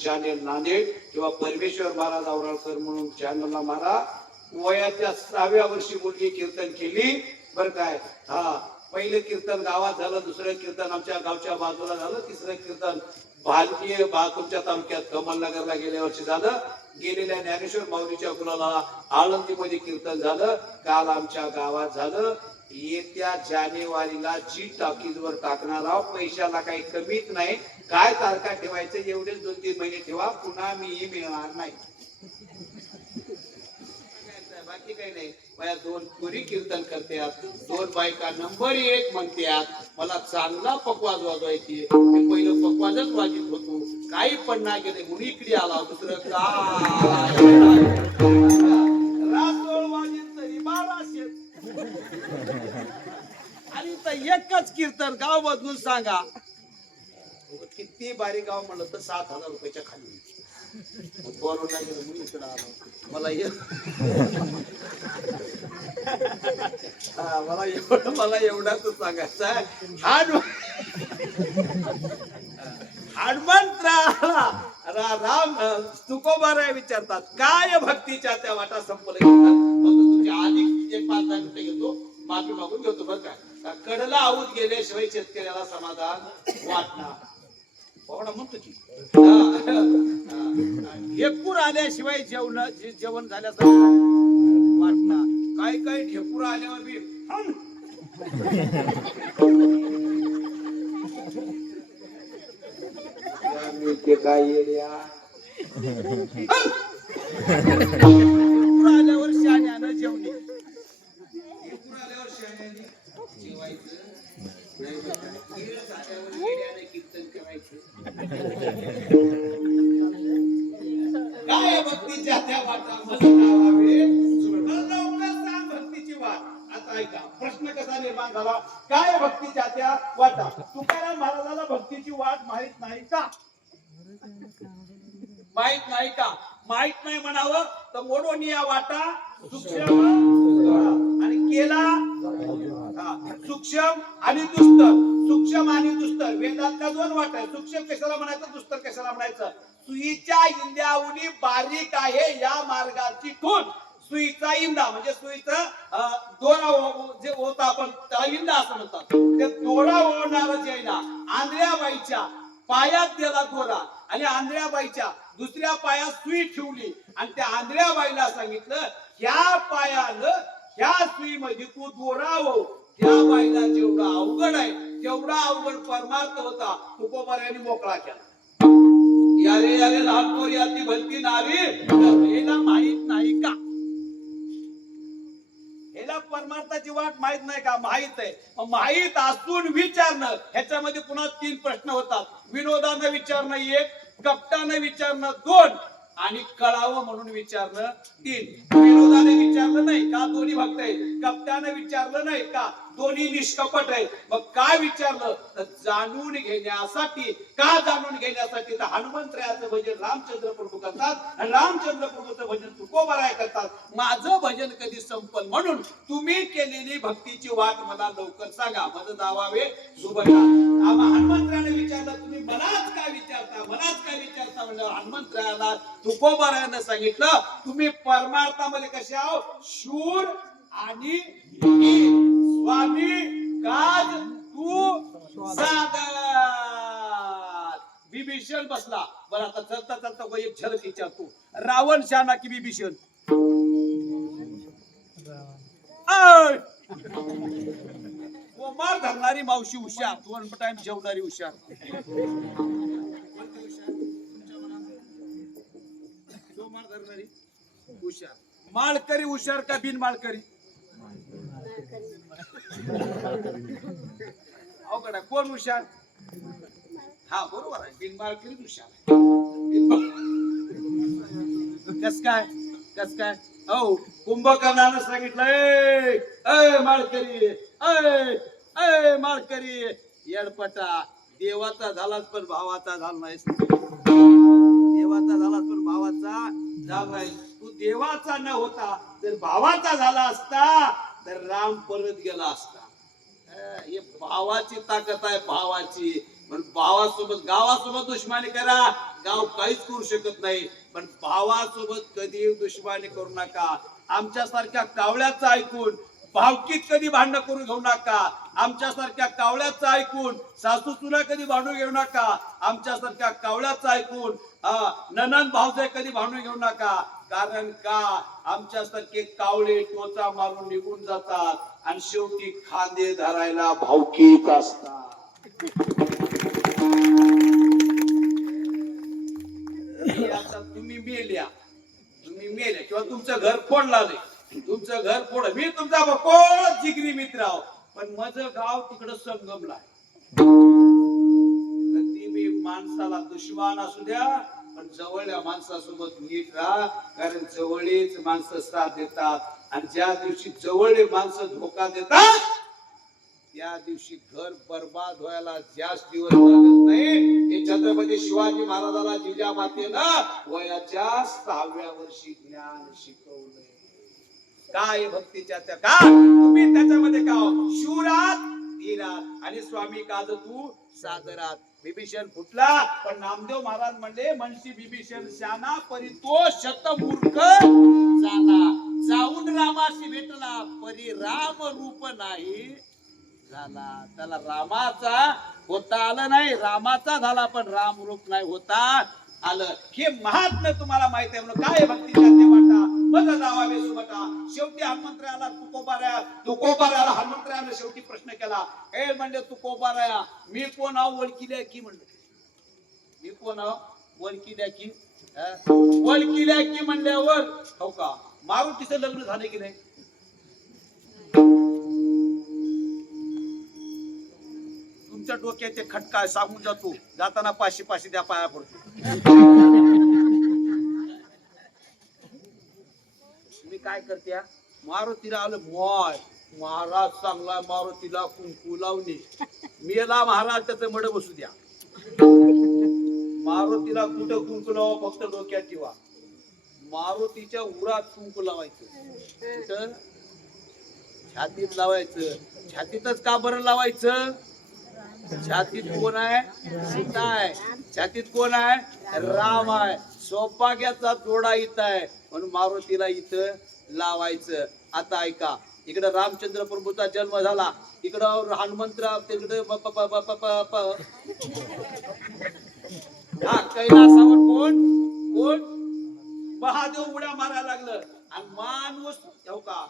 चॅनेल नांदेड किंवा परमेश्वर महाराज आवराळकर म्हणून चॅनलला मारा. वयाच्या 6व्या वर्षी मुलगी कीर्तन केली बर काय. हा पहिलं कीर्तन गावात झालं. दुसरं कीर्तन आमच्या गावच्या बाजूला झालं. तिसरं कीर्तन भालकी तुमच्या तालुक्यात कमलनगरला गेल्या वर्षी झालं. गेलेल्या ज्ञानेश्वर माऊलीच्या गुलाला आळंदीमध्ये कीर्तन झालं. काल आमच्या गावात झालं. येत्या जानेवारीला जी टाकीजवर टाकणार आहोत. पैशाला काही कमीच नाही. काय तारखा ठेवायचं एवढेच 2-3 महिने ठेवा. पुन्हा मी मिळणार नाही. बाकी काही नाही. माझ्या 2 पुरी कीर्तन करतात. 2 बायका नंबर 1 म्हणतात. मला चांगला पकवाज वाजवायची. मी पहिलं पकवाजच वाजत होतो. काही पण नाही गेले म्हणून इकडे आला. दुसरं काय रासोळ वाजित तरी 1200 आणि एकच कीर्तन गाव बदलून सांगा. किती बारीक गाव म्हणलं तर 7,000 रुपयाच्या खाली. कोरोना गेलं म्हणून इकडे आलो. मला एवढाच सांगायचं आहे. हनुमंतराला राम तुकोबाराय विचारतात काय भक्तीच्या त्या वाटा संपलं. तुमच्या आधी एक 5 मिनिटं घेतो माफी मागून घेतो बरं का. कडला आऊत गेल्याशिवाय शेतकऱ्याला समाधान वाटणार. कोणा म्हणतो की ढेकूर आल्याशिवाय जेवण झाल्यासारखं वाटणार. काय ढेकूर आल्यावर बी ते काय ढेकूर आल्यावर शाण्यानं जेवणे. ढेकूर आल्यावर शाण्याने जेवायचं. कीर्तन करायचं. काय भक्तीच्या त्या वाटा लवकर सांग भक्तीची वाट. आता ऐका प्रश्न कसा निर्माण झाला. काय भक्तीच्या त्या वाटा. तुकाराम महाराजाला भक्तीची वाट माहित नाही का. माहित नाही म्हणावं तर मोडून या वाटा सूक्ष्म आणि केला सूक्ष्म आणि दुस्तर. सूक्ष्म आणि दुस्तर वेदातल्या 2 वाटा आहे. सूक्ष्म कशाला म्हणायचं दुस्तर कशाला म्हणायचं. सुईच्या इंद्यावनी बारीक आहे या मार्गाची ठून. सुईचा इंदा म्हणजे सुईचा दोरा जे होता आपण त्याला इंदा असं म्हणतात. ते दोरा ओढणारं जे ना आंधळ्याबाईच्या पायात दिला दोरा आणि आंधळ्याबाईच्या दुसऱ्या पायात सुई ठेवली आणि त्या आंधळ्याबाईला सांगितलं ह्या पायानं ह्या सुईमध्ये तू दोराव. त्या बाईला जेवढा अवघड आहे तेवढा अवघड परमार्थ होता. तुकोबाऱ्यांनी मोकळा केला. यारे लहान पोर याती भलती नारी याला माहित नाही का. याला परमार्थाची वाट माहित नाही का. माहित आहे. माहित असून विचारणं ह्याच्यामध्ये पुन्हा 3 प्रश्न होतात. विनोदानं विचारणं 1, कपटानं विचारणं 2, आणि कळावं म्हणून विचारलं. 3 विरोधाने विचारलं नाही का दोन्ही भक्त आहेत, कपट्याने विचारलं नाही का दोन्ही निष्कपट आहेत. मग काय विचारलं तर जाणून घेण्यासाठी. का जाणून घेण्यासाठी तर हनुमंतरायाचं भजन रामचंद्र प्रभू करतात आणि रामचंद्र प्रभूचं भजन तुकोबाराय करतात. माझं भजन कधी संपल म्हणून तुम्ही केलेली भक्तीची वाट मला लवकर सांगा, मद दावावे सुबटा. आम्हा हनुमंतरायाने विचारलं तुम्ही मलाच काय विचारता, मलाच काय विचारता म्हणल्यावर हनुमंतरायाला तुकोबारायानं सांगितलं तुम्ही परमार्थामध्ये कसे आहो, शूर आणि योगी. स्वामी काज तू सादर. विभीषण बसला. बरं आता चलता चलता एक झलक विचारतो, रावण शाना की विभीषण? कोमार धरणारी मावशी हुशार, 2 टाइम जेवणारी हुशार. कोमार धरणारी हुशार. माळकरी हुशार का बिन माळकरी? अवघड आहे. कोण हुशार? हा बरोबर आहे, बिन माळकरी हुशार. कस काय कस काय? हो कुंभकर्णानं सांगितलंय माळकरी, अय माळकरी येडपटा, देवाचा झालाच पण भावाचा झाला नाही. देवाचा झालाच पण भावाचा झाला नाही. तू देवाचा न होता जर भावाचा झाला असता तर राम परत गेला असता. हे भावाची ताकद आहे, भावाची. पण भावासोबत गावासोबत दुश्मनी करा, गाव काहीच करू शकत नाही. पण भावासोबत कधी दुश्मनी करू नका. आमच्यासारख्या कावळ्याचं ऐकून भावकीत कधी भांडण करून घेऊ नका. आमच्यासारख्या कावळ्याचं ऐकून सासू सुना कधी भांडून घेऊ नका. आमच्यासारख्या कावळ्याचं ऐकून ननंद भावजाई कधी भांडून घेऊ नका. कारण का आमच्यासारखे कावळे टोचा मारून निघून जातात आणि शेवटी खांदे धरायला भावकीत असतात. आता तुम्ही मेल्या किंवा तुमचं घर फोडला नाही, तुमचं घर फोड, मी तुमचा बकोळ जिगरी मित्र आहो, पण माझं गाव तिकडं संगमला आहे. कधी मी माणसाला दुश्मन असू द्या पण जवळच्या माणसासोबत नीट राहा. कारण जवळीच माणसं साथ देतात आणि ज्या दिवशी जवळ माणसं धोका देतात त्या दिवशी घर बर्बाद व्हायला जास्त दिवस लागत नाही. हे छत्रपती शिवाजी महाराजाला जिजामातेनं वयाच्या 6व्या वर्षी ज्ञान शिकवलंय. काय भक्तीच्या त्या का तुम्ही त्याच्यामध्ये का शूरात धीरात आणि स्वामी काज तू सादरात. विभीषण फुटला पण नामदेव महाराज म्हणले मनशी विभीषण शाना परी तो शतमूर्ख झाला. जाऊन रामाशी भेटला परी राम रूप नाही झाला. त्याला रामाचा होता आलं नाही, रामाचा झाला पण राम रूप नाही होता आलं. हे महात्म्य तुम्हाला माहित आहे म्हणून काय भक्तीच्या वाटा मग जावावे सुबटा. शेवटी हनुमंतरायाला तुकोबारायाला हनुमंतरायाने शेवटी प्रश्न केला. ए म्हणले तुकोबाराया मी कोण आहो ओळखील्या की? म्हणले मी कोण आहो ओळखील्या की? ओळखील्या की म्हणल्यावर हो का मारुतीचं लग्न झाले की नाही? तुमच्या डोक्याचे खटका सांगून जातो, जाताना 500 द्या पाया पडतो. मी काय करते मारुतीला आलं मॉय महाराज चांगला मारुतीला कुंकू लावणे. मेला महाराज त्याचं मड बसू द्या. मारुतीला कुठं कुंकू लावा फक्त डोक्यात ठेवा. मारुतीच्या उरात कुंकू लावायचं. कुठं? छातीत लावायचं. छातीतच का बरं लावायचं? छातीत कोण आहे? सीता आहे. छातीत कोण आहे? राम आहे. सौभाग्याचा जोडा इथं आहे म्हणून मारुतीला इथं लावायचं. आता ऐका, इकडे रामचंद्र प्रभूचा जन्म झाला, इकडं हनुमंतराव, तिकडे कैलासावर कोण कोण महादेव उड्या मारायला लागलं. आणि माणूस हो का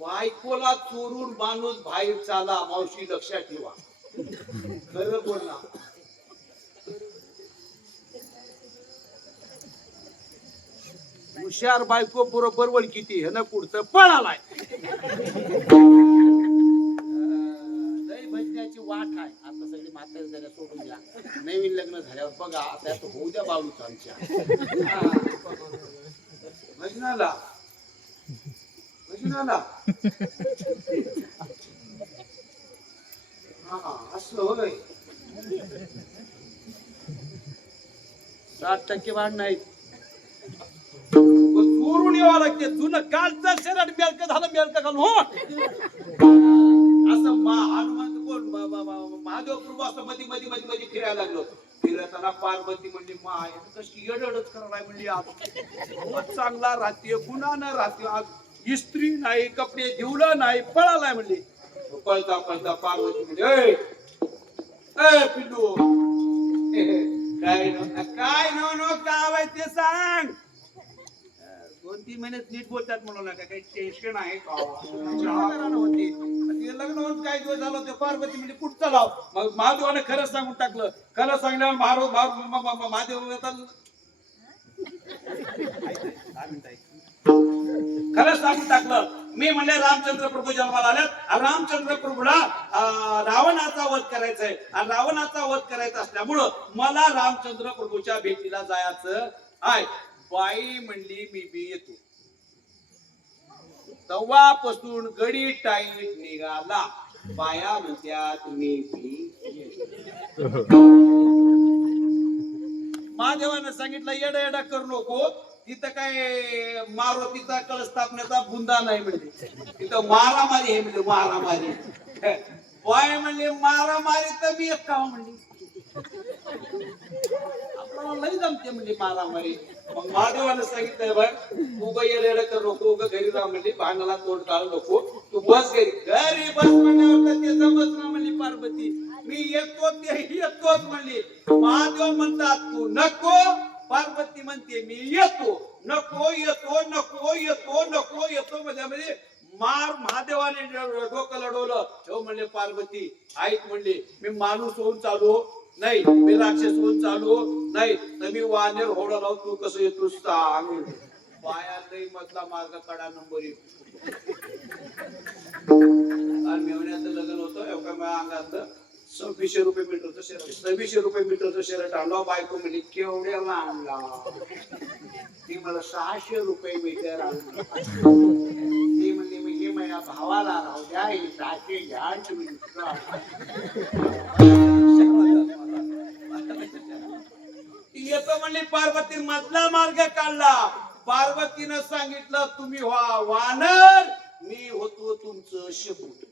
बायकोला चोरून माणूस बाहेर चाला. मावशी लक्षात ठेवा, खरं बोलला. हुशार बायको बरोबर ओळखीती हे ना पुढचं पळालाय. लय भजण्याची वाट आहे. आता सगळी म्हातारी झाल्या सोडून द्या, नवीन लग्न झाल्यावर बघा आता होऊ द्या बाळूच आमच्या. भजनाला भजनाला हा असं होय 60% वाढ नाही चोरून यावं लागते जुनं कालचं शर्ट मेलक झालं मेलक घालून हो असं हनुमंत कोण महादेव प्रभू असं मध्ये मध्ये मध्ये मध्ये फिरायला लागलो फिरताना पार्वती म्हणली माय कशी येडच करायला म्हणली आज रोज चांगला राहते गुन्हा न राहते आज इस्त्री नाही कपडे धुवलं नाही पळालाय म्हणली पळता पळता पार्वती म्हणजे ए पिल्लू काय नो काय आहे ते सांग 2-3 महिने नीट बोलतात म्हणून नका काही टेन्शन आहे का होते लग्न होऊन काय दिवस झालं ते पार्वती म्हणजे कुठं चालाव मग महादेवाने खरंच सांगून टाकलं खरं सांगल्यावर महादेव खरंच सांगून टाकलं मी म्हणले रामचंद्र प्रभू जन्माला आल्यात रामचंद्र प्रभूला रावणाचा वध करायचा आहे आणि रावणाचा वध करायचा असल्यामुळं मला रामचंद्र प्रभूच्या भेटीला जायचं आहे बाई म्हणली मी बी येतो तेव्हापासून गडी टाईट निघाला बाया म्हणत्यात मी बी महादेवानं सांगितलं येडा येडा करू नको तिथं काय मारुतीचा कळस स्थापनेचा बुंदा नाही म्हणजे तिथं मारामारी आहे म्हणजे मारामारी बाय म्हणले मारामारी तर मी एक का म्हणली आपल्याला लई जमते म्हणजे मारामारी मग महादेवानं सांगितलंय बघ उग येडा करू नको उग घरी राह म्हणली भांडणाला तोंड काढू नको तू बस घरी बस म्हणल्यावर ते जमत ना म्हणली पार्वती मी येतो ते येतोच म्हणली महादेव म्हणतात तू नको पार्वती म्हणते मी येतो नको येतो नको येतो नको येतो म्हणजे महादेवाने डोकं लढवलं ठेव म्हणले पार्वती ऐक म्हणली मी माणूस होऊन चालू नाही मी राक्षस होऊन चालू नाही तर मी वानेर होडा लावून तू कसं येतो सांग पाया नाही मधला मार्ग कडा नंबर 1 आणि मेवण्याचं लग्न होतं एवढ्या माझ्या अंगातलं 2600 रुपये मीटरचं शर्ट 2600 रुपये मीटरचं शर्ट आणलं बायको म्हणली केवढ्याला आणला ती मला 600 रुपये मीटर आणलं ती म्हणली मी हे माझ्या भावाला राहू द्या 600 घ्या तुम्ही येतो म्हणली पार्वती मधला मार्ग काढला पार्वतीनं सांगितलं तुम्ही व्हा वानर मी होतो तुमचं शेपूट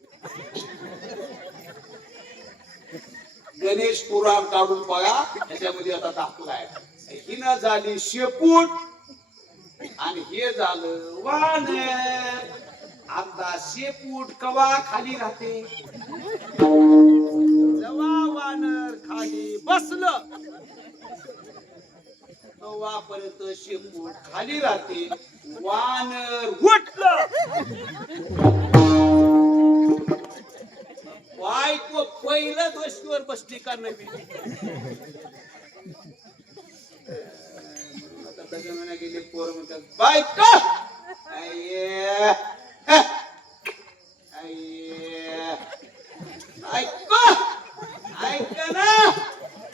गणेश पुराण काढून बघा त्याच्यामध्ये आता दाखलाय हिनं झाली शेपूट आणि हे झालं वानर आता शेपूट कवा खाली राहते जेव्हा वानर खाली बसलं तेव्हापर्यंत शेपूट खाली राहते वानर उठलं बायको पहिलं गोष्टीवर बसली का नाही आता त्याच्यामध्ये गेले पोर म्हणतात बायको ऐको ऐक ना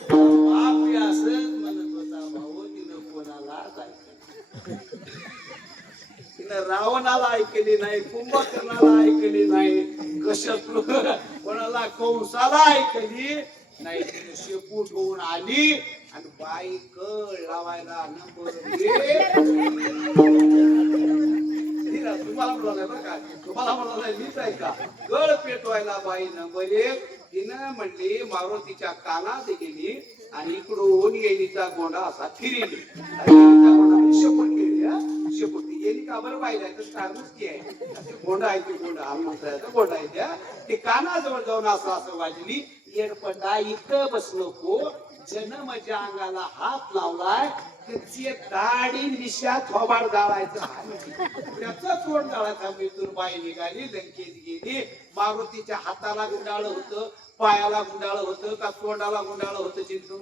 बापी असं म्हणत होता भाऊ तिनं कोणाला तिनं रावणाला ऐकली नाही कुंभकर्णाला ऐकली नाही कशात कोणाला कंसाला ऐकली नाही तिने शेपूट होऊन आली आणि बाई कळ लावायला नंबर तुम्हाला म्हणालाय बरं का तुम्हाला म्हणालाय मीच आहे का कळ पेटवायला बाई नंबर 1 तिनं म्हणली मारुतीच्या कानात गेली आणि इकडून येणीचा गोंडा असा फिरली शेपूट गेली शेपूट येणी का बरं पाहिजे तर कारणच की आहे गोंडा आहे ते गोंडा म्हणता गोंडा आहे त्या ते कानाजवळ जाऊन असं असं वाजली येडपटा इथं बसलो को जन्मच्या अंगाला हात लावलाय त्याची दाढी निशा थोबाड जाळायचं त्याचा तोंड जाळायचा मृत्यूर बाई निघाली लंकेत गेली मारुतीच्या हाताला गुंडाळ होतं पायाला गुंडाळ होतं का तोंडाला गुंडाळ होतं चिंतून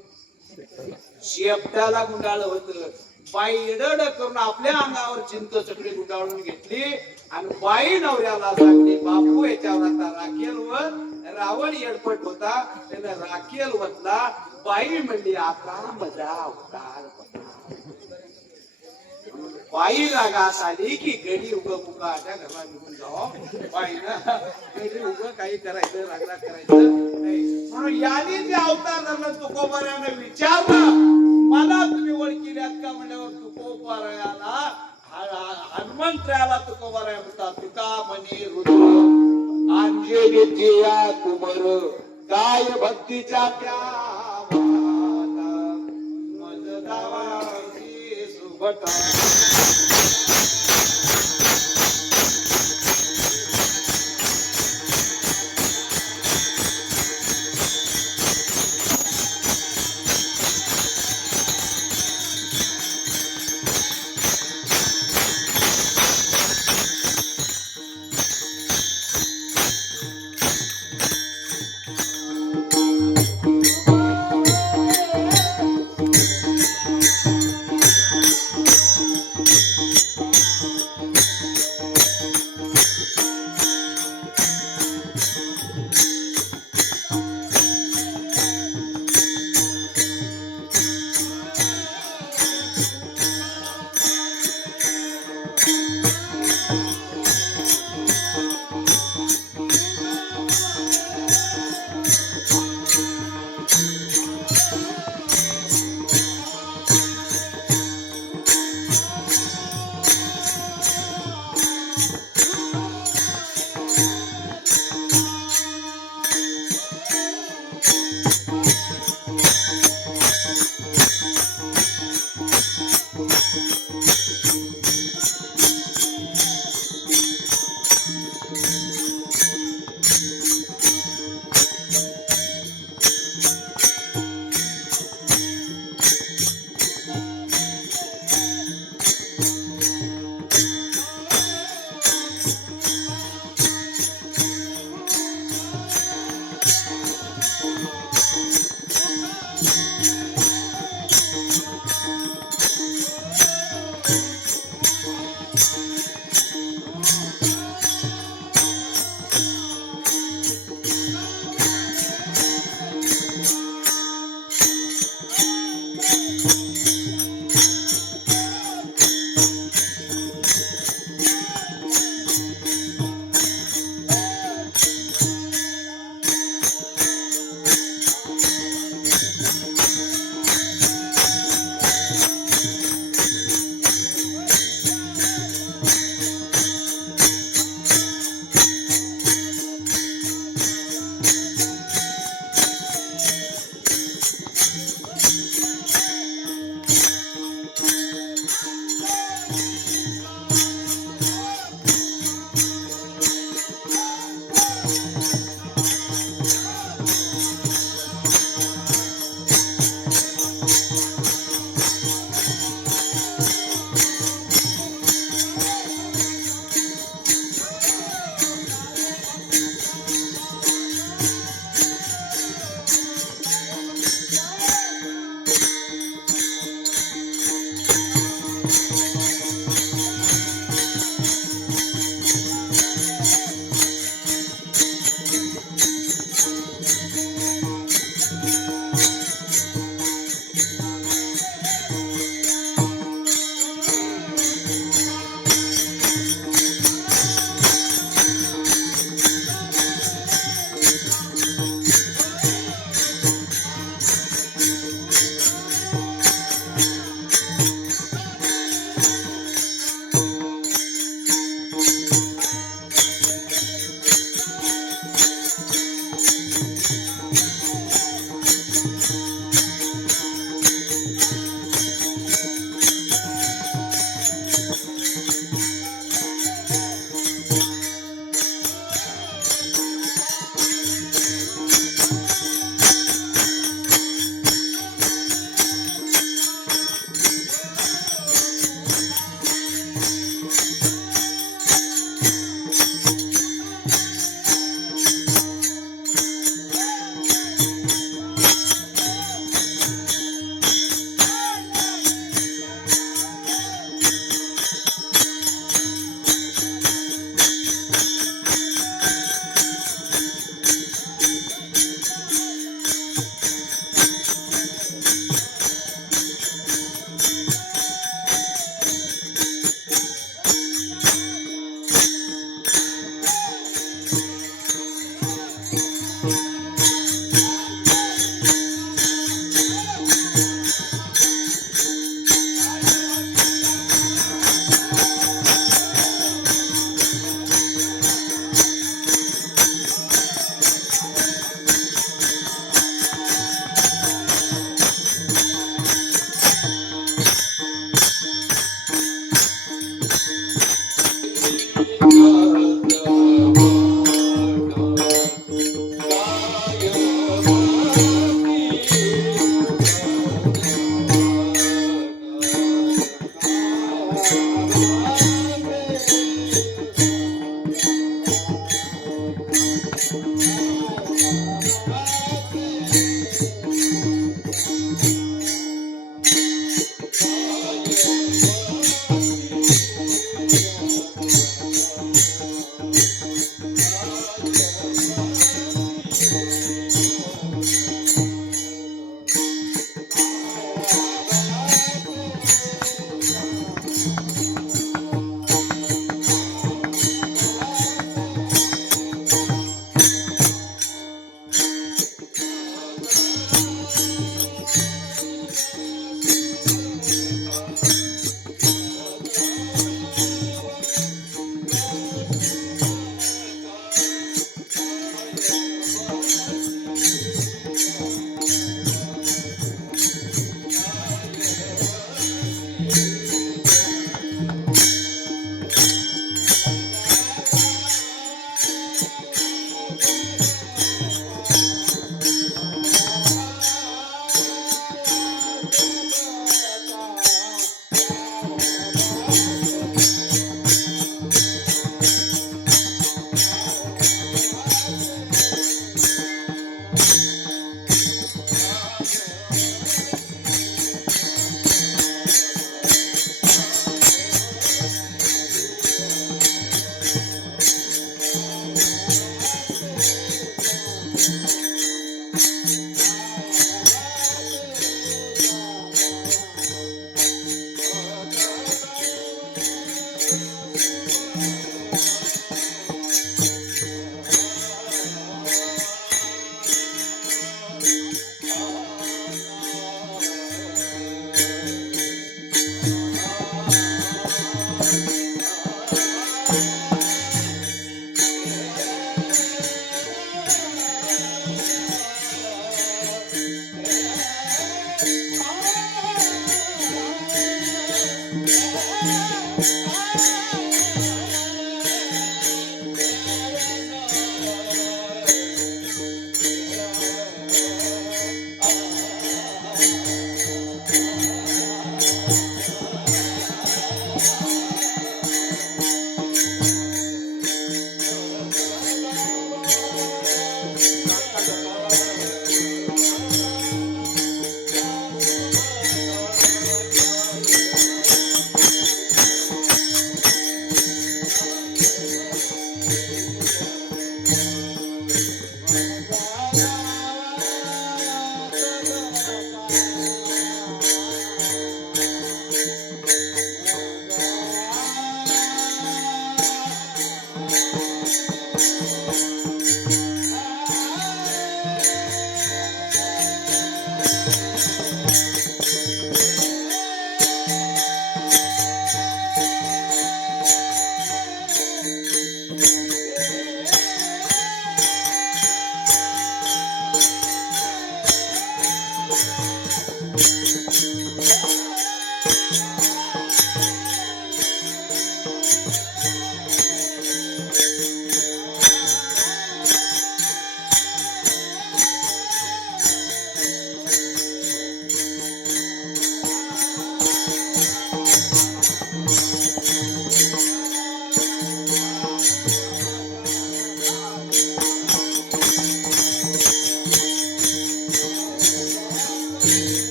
शेपटाला गुंडाळ होतं बाई एडड करून आपल्या अंगावर चिंत सगळी गुंडाळून घेतली आणि बाई नवऱ्याला सांगली बापू याच्यावर आता राखेल वर रावण येडपट होता त्यानं राखेल वतला बाई म्हणली आता माझा अवतार बाई रागात आली की गडी उग मुकाच्या घरला निघून जावं. बाई ना गडी उग काही करायचं रागराग करायचं नाही. म्हणून याने जे अवतार धरलं तुकोबारानं विचारलं मला तुम्ही ओळखील्यात का म्हणल्यावर तुकोबारायाला हनुमंतरायाला तुकोबाराया होता तुका म्हणे रुद्र अंजली या कुमर काय भक्तीच्या प्यावाला मज दावाची सुभटा.